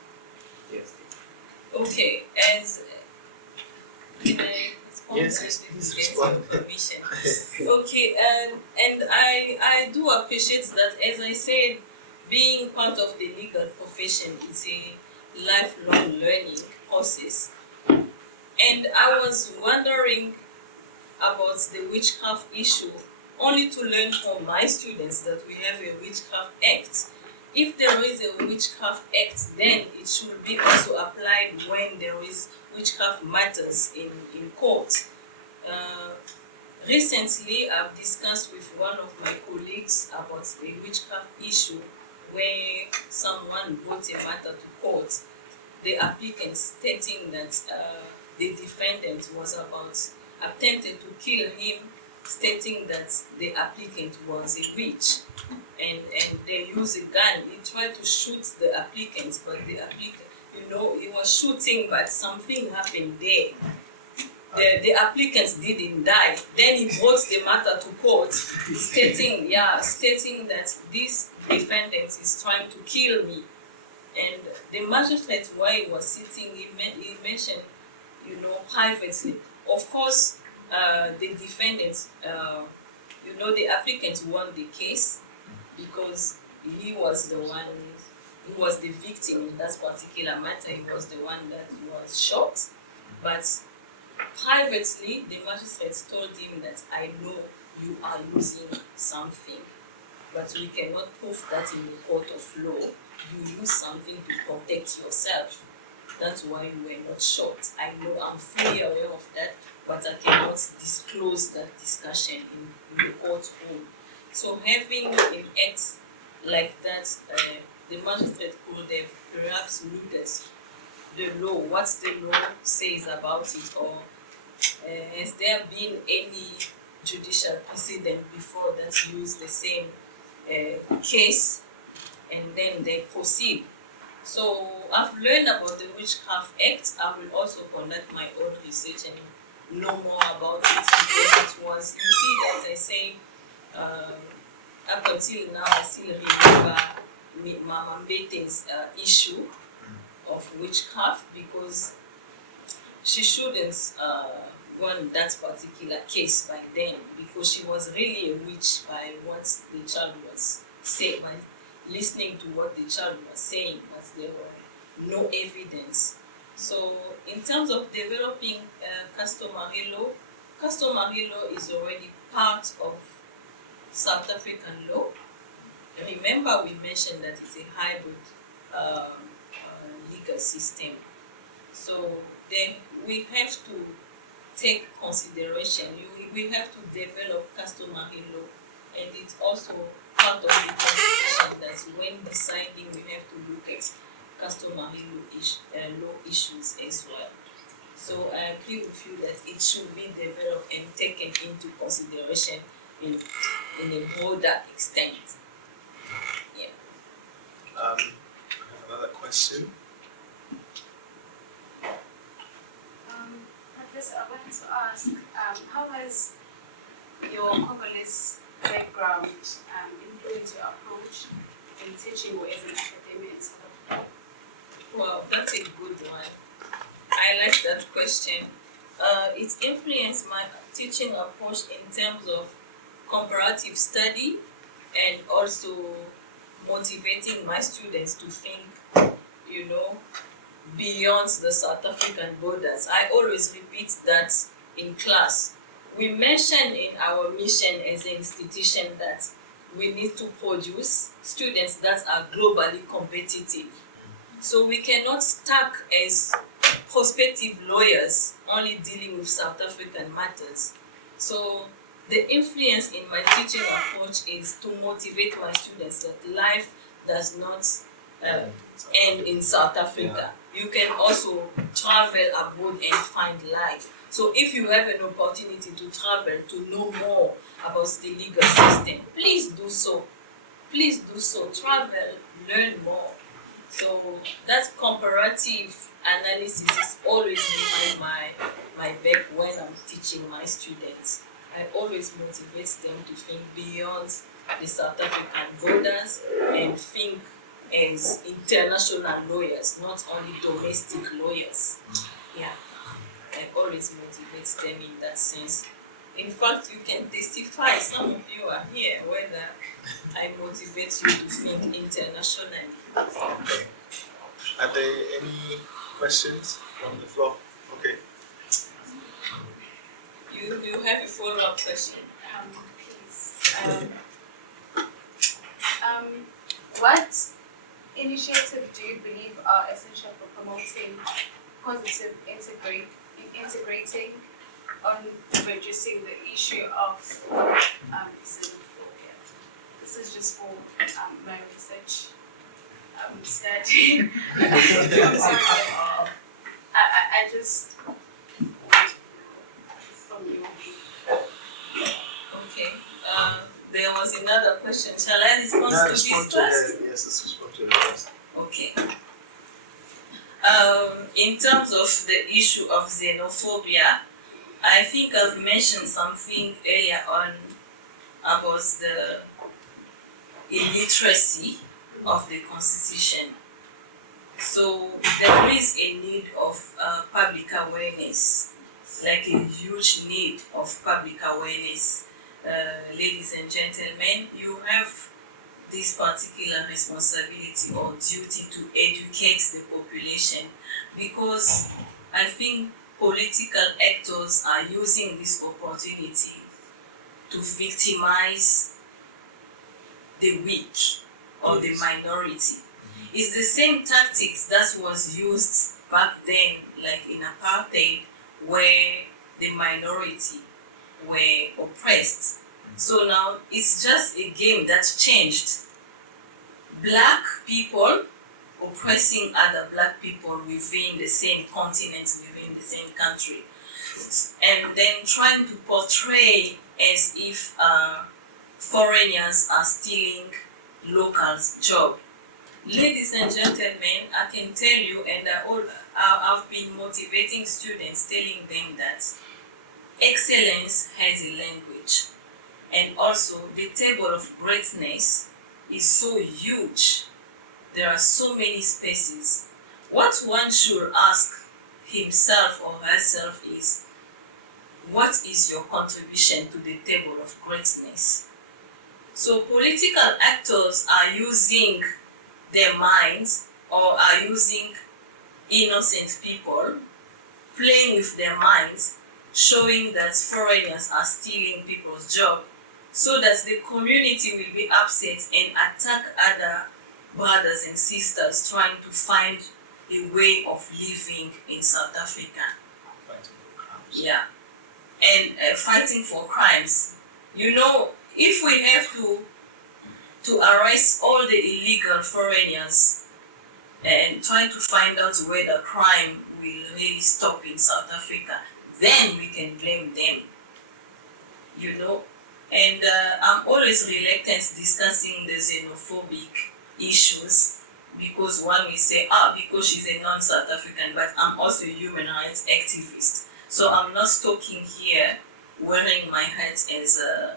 Yes. Okay, as can I respond Yes, to this please with respond. permission? Okay, and I do appreciate that. As I said, being part of the legal profession is a lifelong learning process. And I was wondering about the witchcraft issue, only to learn from my students that we have a witchcraft act. If there is a witchcraft act, then it should be also applied when there is witchcraft matters in court. Recently, I've discussed with one of my colleagues about a witchcraft issue where someone brought a matter to court, the applicant stating that the defendant was about attempted to kill him, stating that the applicant was a witch, and they used a gun. He tried to shoot the applicant, but the applicant, he was shooting, but something happened there. The applicant didn't die. Then he brought the matter to court, stating that this defendant is trying to kill me. And the magistrate, while he was sitting, he mentioned, privately. Of course, the defendant, the applicant won the case because he was the victim in that particular matter. He was the one that was shot. But privately, the magistrate told him that I know you are losing something, but we cannot prove that in the court of law. You use something to protect yourself. That's why you were not shot. I know, I'm fully aware of that, but I cannot disclose that discussion in the courtroom. So having an act like that, the magistrate could have perhaps looked at the law, what the law says about it, or has there been any judicial precedent before that used the same case, and then they proceed. So I've learned about the Witchcraft Act. I will also conduct my own research and know more about it, because it was, you see, as I say, up until now I still remember Mama Mbete's issue of witchcraft, because she shouldn't won that particular case by then, because she was really a witch by what the child was saying, by listening to what the child was saying, but there were no evidence. So in terms of developing customary law is already part of South African law. Remember, we mentioned that it's a hybrid legal system. So then we have to take consideration, we have to develop customary law, and it's also part of the constitution that when deciding we have to look at customary law issues as well. So I agree with you that it should be developed and taken into consideration in a broader extent. Yeah. I have another question. Professor, I wanted to ask, how has your Congolese background influenced your approach in teaching or as an academic in South Africa? Well, that's a good one. I like that question. It influenced my teaching approach in terms of comparative study and also motivating my students to think, you know, beyond the South African borders. I always repeat that in class. We mentioned in our mission as an institution that we need to produce students that are globally competitive. So we cannot stuck as prospective lawyers only dealing with South African matters. So the influence in my teaching approach is to motivate my students that life does not end in South Africa. You can also travel abroad and find life. So if you have an opportunity to travel to know more about the legal system, please do so. Please do so. Travel, learn more. So that comparative analysis is always behind my back when I'm teaching my students. I always motivate them to think beyond the South African borders and think as international lawyers, not only domestic lawyers. Yeah, I always motivate them in that sense. In fact, you can testify, some of you are here, whether I motivate you to think internationally. Are there any questions from the floor? Okay. You have a follow-up question? Please. What initiatives do you believe are essential for promoting positive integrating on reducing the issue of xenophobia? This is just for my research study. I'm sorry, I just from you. Okay. There was another question. Shall I respond to this first? Yes, let's respond to it first. Okay. In terms of the issue of xenophobia, I think I've mentioned something earlier on about the illiteracy of the Constitution. So there is a need of public awareness, like a huge need of public awareness. Ladies and gentlemen, you have this particular responsibility or duty to educate the population, because I think political actors are using this opportunity to victimize the weak or the minority. It's the same tactics that was used back then, like in apartheid, where the minority were oppressed. So now it's just a game that changed. Black people oppressing other black people within the same continent, within the same country, and then trying to portray as if foreigners are stealing locals' job. Ladies and gentlemen, I can tell you, and I've been motivating students, telling them that excellence has a language, and also the table of greatness is so huge. There are so many spaces. What one should ask himself or herself is, what is your contribution to the table of greatness? So political actors are using their minds, or are using innocent people, playing with their minds, showing that foreigners are stealing people's job, so that the community will be upset and attack other brothers and sisters trying to find a way of living in South Africa. Yeah, and fighting for crimes. You know, if we have to arrest all the illegal foreigners and try to find out whether crime will really stop in South Africa, then we can blame them. You know, and I'm always reluctant discussing the xenophobic issues, because one will say, because she's a non-South African, but I'm also a human rights activist. So I'm not talking here wearing my hat as a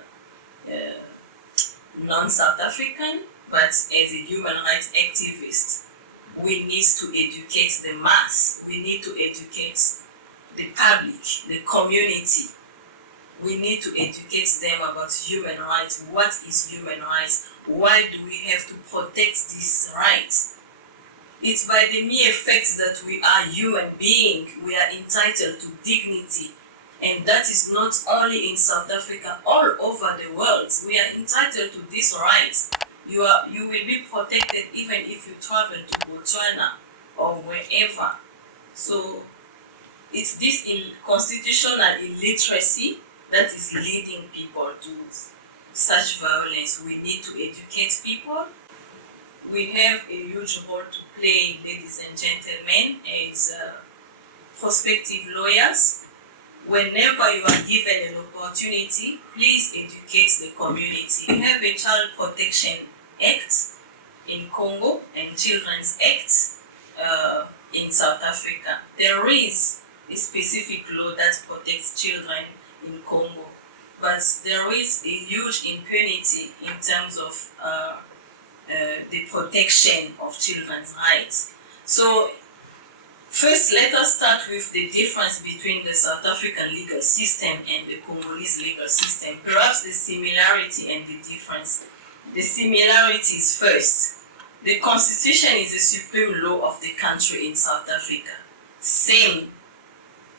non-South African, but as a human rights activist. We need to educate the mass. We need to educate the public, the community. We need to educate them about human rights. What is human rights? Why do we have to protect these rights? It's by the mere fact that we are human beings, we are entitled to dignity. And that is not only in South Africa, all over the world. We are entitled to these rights. You will be protected even if you travel to Botswana or wherever. So it's this constitutional illiteracy that is leading people to such violence. We need to educate people. We have a huge role to play, ladies and gentlemen, as prospective lawyers. Whenever you are given an opportunity, please educate the community. We have a Child Protection Act in Congo and Children's Act in South Africa. There is a specific law that protects children in Congo, but there is a huge impunity in terms of the protection of children's rights. So first, let us start with the difference between the South African legal system and the Congolese legal system. Perhaps the similarity and the difference. The similarities first. The Constitution is the supreme law of the country in South Africa. Same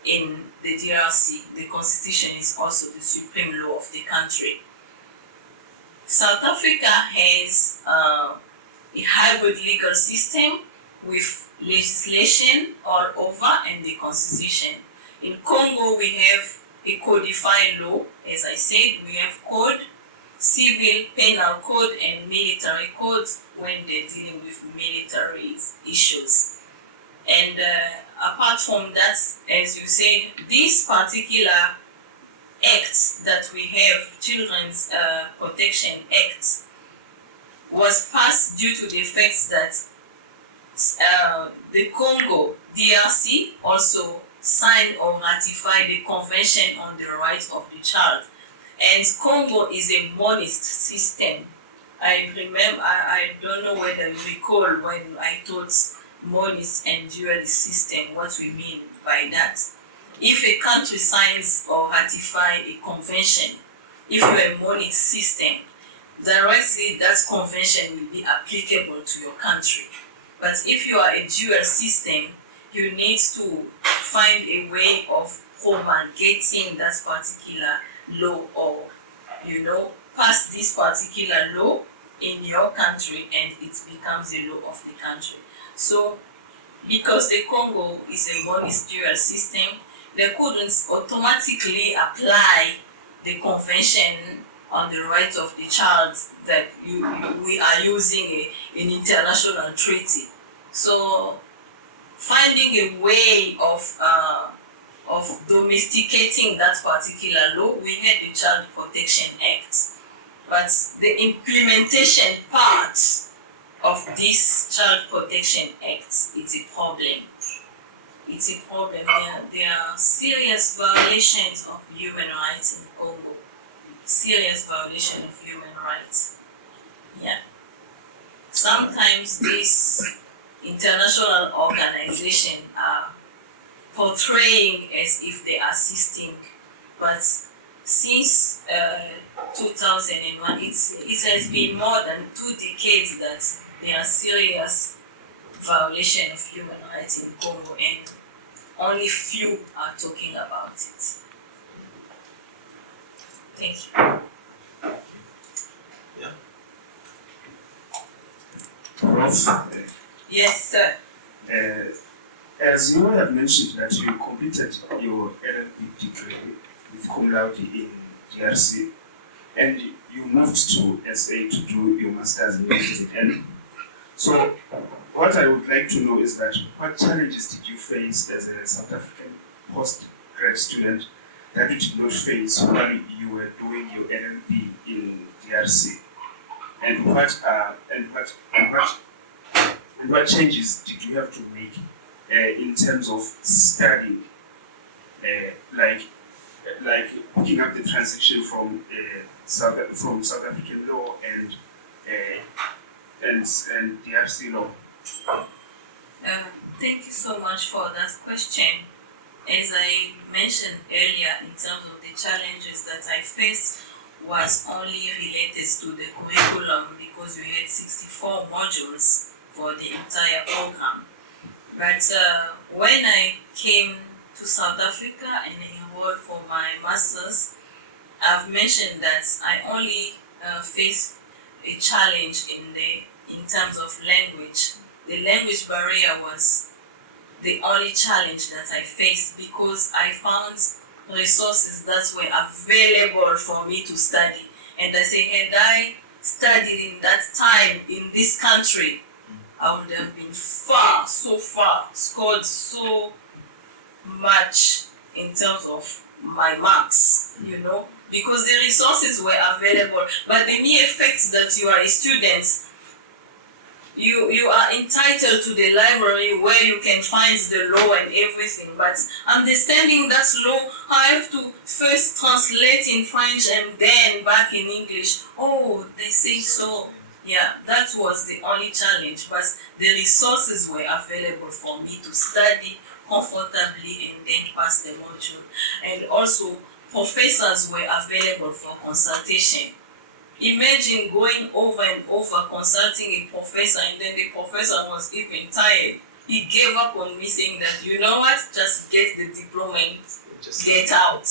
in the DRC. The Constitution is also the supreme law of the country. South Africa has a hybrid legal system with legislation all over and the Constitution. In Congo, we have a codified law. As I said, we have code, civil, penal code, and military code when they're dealing with military issues. And apart from that, as you said, this particular act that we have, Children's Protection Act, was passed due to the fact that the Congo DRC also signed or ratified the Convention on the Rights of the Child. And Congo is a monist system. I remember, I don't know whether you recall when I taught monist and dualist system, what we mean by that. If a country signs or ratifies a convention, if you're a monist system, directly that convention will be applicable to your country. But if you are a dual system, you need to find a way of promulgating that particular law, or pass this particular law in your country and it becomes the law of the country. So because the Congo is a monist dual system, they couldn't automatically apply the Convention on the Rights of the Child that we are using an international treaty. So finding a way of domesticating that particular law, we had the Child Protection Act. But the implementation part of this Child Protection Act is a problem. It's a problem. There are serious violations of human rights in Congo. Serious violation of human rights. Yeah. Sometimes these international organizations are portraying as if they are assisting, but since 2001, it has been more than 2 decades that there are serious violation of human rights in Congo, and only few are talking about it. Thank you. Yeah. PROF, Yes, sir. as you have mentioned that you completed your LLB degree with cum laude in DRC, and you moved to SA to do your master's in music. And so, what I would like to know is that what challenges did you face as a South African postgrad student that you did not face while you were doing your LLB in DRC? And what changes did you have to make in terms of studying, like picking up the transition from South African law and DRC law? Thank you so much for that question. As I mentioned earlier, in terms of the challenges that I faced was only related to the curriculum because we had 64 modules for the entire program. But when I came to South Africa and enrolled for my master's, I've mentioned that I only faced a challenge in terms of language. The language barrier was the only challenge that I faced because I found resources that were available for me to study. And I say, had I studied in that time in this country, I would have been so far, scored so much in terms of my marks, because the resources were available. But the mere fact that you are a student, you are entitled to the library where you can find the law and everything. But understanding that law, I have to first translate in French and then back in English. Oh, they say so. Yeah, that was the only challenge. But the resources were available for me to study comfortably and then pass the module. And also, professors were available for consultation. Imagine going over and over consulting a professor, and then the professor was even tired. He gave up on me saying that, you know what, just get the diploma and get out.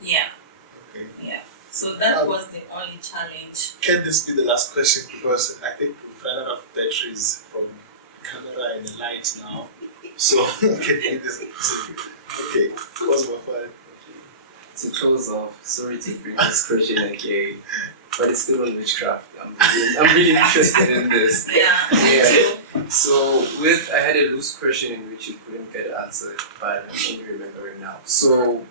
Yeah. Okay. Yeah. So that was the only challenge. Can this be the last question? Because I think we've run out of batteries from camera and the lights now. So, okay, close my phone. To close off, sorry to bring this question again, but it's still on witchcraft. I'm really interested in this. Yeah. So I had a loose question in which you couldn't get answered, but I'm only remembering now. So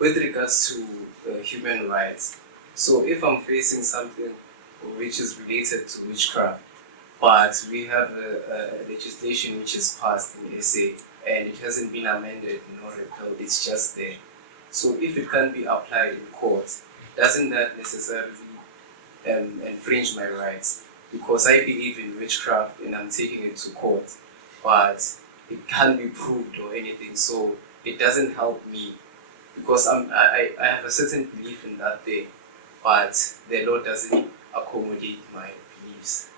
with regards to human rights, so if I'm facing something which is related to witchcraft, but we have a legislation which is passed in SA and it hasn't been amended nor repealed, it's just there. So if it can be applied in court, doesn't that necessarily infringe my rights? Because I believe in witchcraft and I'm taking it to court, but it can't be proved or anything, so it doesn't help me because I have a certain belief in that thing, but the law doesn't accommodate my beliefs.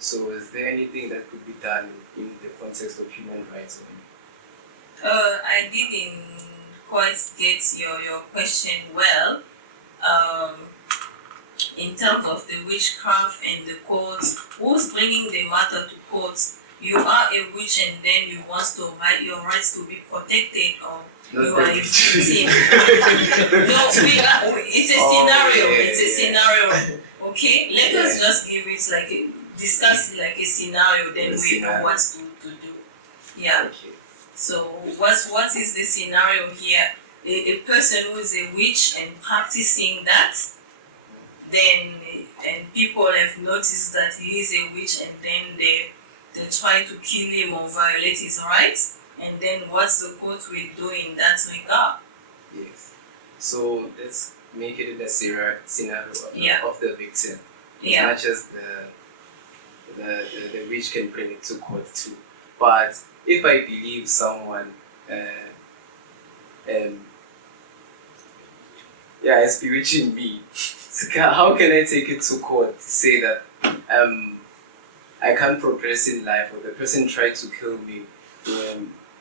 So is there anything that could be done in the context of human rights? I didn't quite get your question well. In terms of the witchcraft and the courts, who's bringing the matter to court? You are a witch and then you want your rights to be protected, or you are a victim. No, it's a scenario. It's a scenario. Okay, let us just give it discuss like a scenario, then we know what to do. Yeah. Okay. So what is the scenario here? A person who is a witch and practicing that, then and people have noticed that he is a witch, and then they try to kill him or violate his rights, and then what's the court will do in that regard? Yes. So let's make it in the scenario of the victim. It's not just the witch can bring it to court too. But if I believe someone is bewitching me, how can I take it to court to say that I can't progress in life, or the person tried to kill me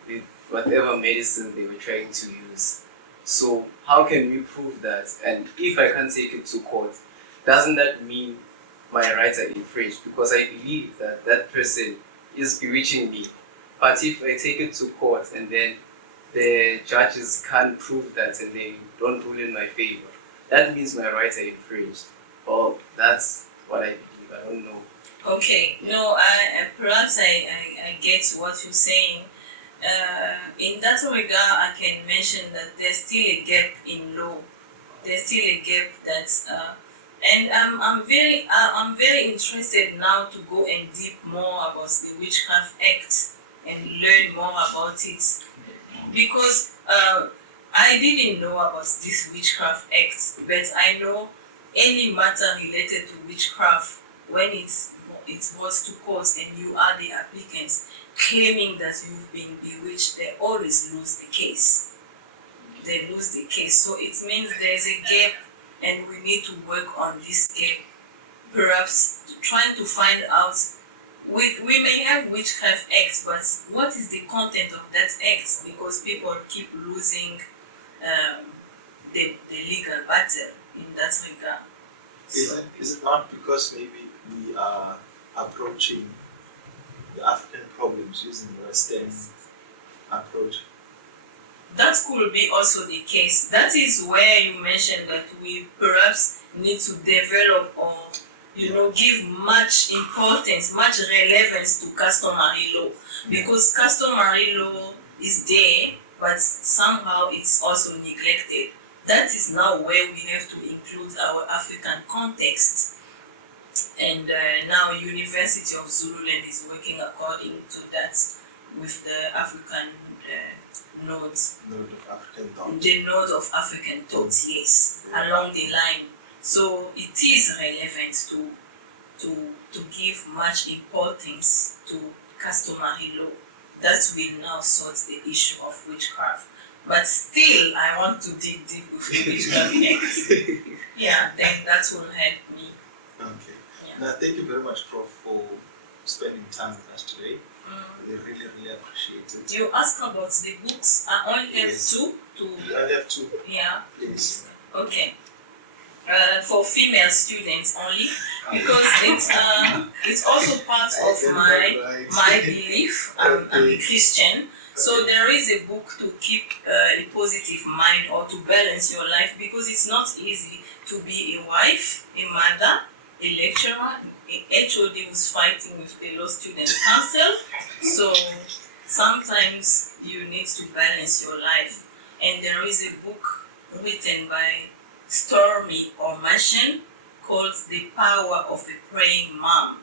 with whatever medicine they were trying to use? So how can we prove that? And if I can't take it to court, doesn't that mean my rights are infringed? Because I believe that that person is bewitching me. But if I take it to court and then the judges can't prove that and they don't rule in my favor, that means my rights are infringed. Well, that's what I believe. I don't know. Okay, no, perhaps I get what you're saying. In that regard, I can mention that there's still a gap in law. There's still a gap that's, and I'm very interested now to go and deep more about the Witchcraft Act and learn more about it, because I didn't know about this Witchcraft Act, but I know any matter related to witchcraft, when it's brought to court and you are the applicant claiming that you've been bewitched, they always lose the case. they lose the case. So it means there's a gap and we need to work on this gap. Perhaps trying to find out, we may have witchcraft acts, but what is the content of that act? Because people keep losing the legal battle in that regard. Is it not because maybe we are approaching the African problems using the Western approach? That could be also the case. That is where you mentioned that we perhaps need to develop or give much importance, much relevance to customary law, because customary law is there, but somehow it's also neglected. That is now where we have to include our African context. And now University of Zululand is working according to that with the African nodes. Node of African thought. The node of African thoughts, yes, along the line. So it is relevant to give much importance to customary law. That will now sort the issue of witchcraft. But still, I want to dig deep with the witchcraft act. Yeah, then that will help me. Okay. Yeah. Now, thank you very much, Prof, for spending time with us today. We really appreciate it. You asked about the books. I only have Yes. two. You only have two, Yeah. please. Okay. For female students only, because it's also part of my belief. I'm a Christian, so there is a book to keep a positive mind or to balance your life, because it's not easy to be a wife, a mother, a lecturer, a HOD who's fighting with the law student council. So sometimes you need to balance your life, and there is a book written by Stormy or Martian called The Power of a Praying Mom.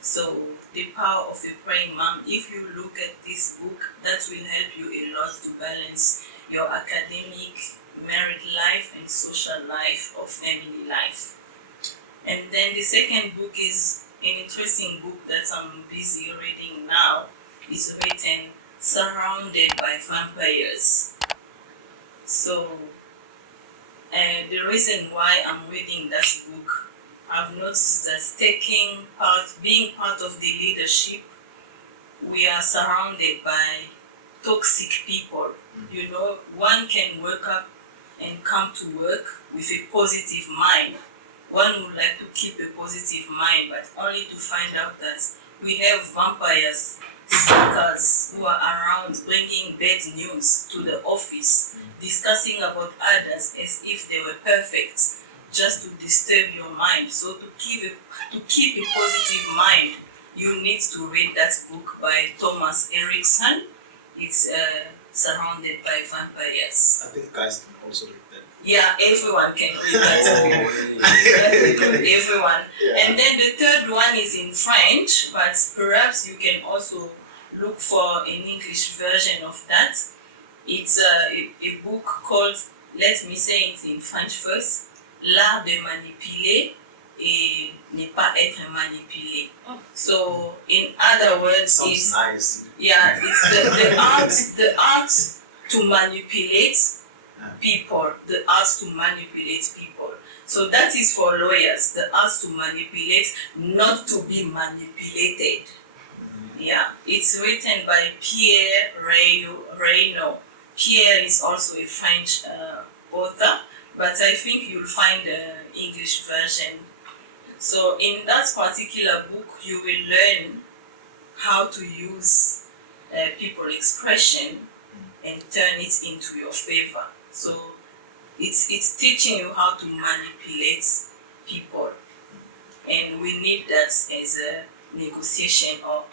So The Power of a Praying Mom, if you look at this book, that will help you a lot to balance your academic, married life and social life or family life. And then the second book is an interesting book that I'm busy reading now. It's written Surrounded by Vampires. So the reason why I'm reading that book, I've noticed that being part of the leadership, we are surrounded by toxic people. One can wake up and come to work with a positive mind. One would like to keep a positive mind, but only to find out that we have vampires, suckers who are around bringing bad news to the office, discussing about others as if they were perfect, just to disturb your mind. So to keep a positive mind, you need to read that book by Thomas Erickson. It's Surrounded by Vampires. I think guys can also read that. Yeah, everyone can read that book. Everyone. Yeah. And then the third one is in French, but perhaps you can also look for an English version of that. It's a book called, let me say it in French first, L'art de manipuler et ne pas être manipulé. So in other words, Sounds nice. it's the art to manipulate people, the art to manipulate people. So that is for lawyers, the art to manipulate, not to be manipulated. Yeah, it's written by Pierre Reynaud. Pierre is also a French author, but I think you'll find the English version. So in that particular book, you will learn how to use people expression and turn it into your favor. So it's teaching you how to manipulate people, and we need that as a negotiation or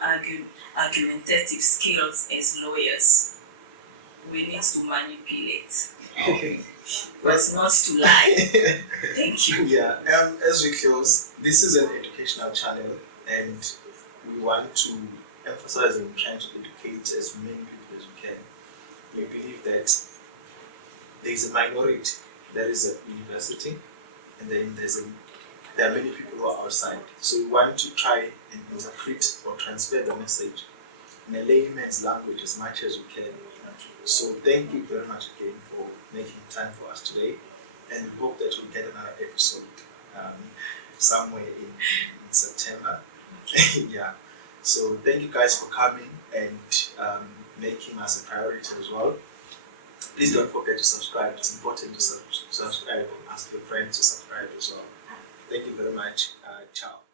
argumentative skills as lawyers. We need to manipulate, but not to lie. Thank you. Yeah, as we close, this is an educational channel, and we want to emphasize and trying to educate as many people as we can. We believe that there is a minority that is at university, and then there are many people who are outside. So we want to try and interpret or transfer the message in a layman's language as much as we can. So thank you very much again for making time for us today, and we hope that we'll get another episode somewhere in September. Yeah. So thank you guys for coming and making us a priority as well. Please don't forget to subscribe. It's important to subscribe and ask your friends to subscribe as well. Thank you very much. Ciao.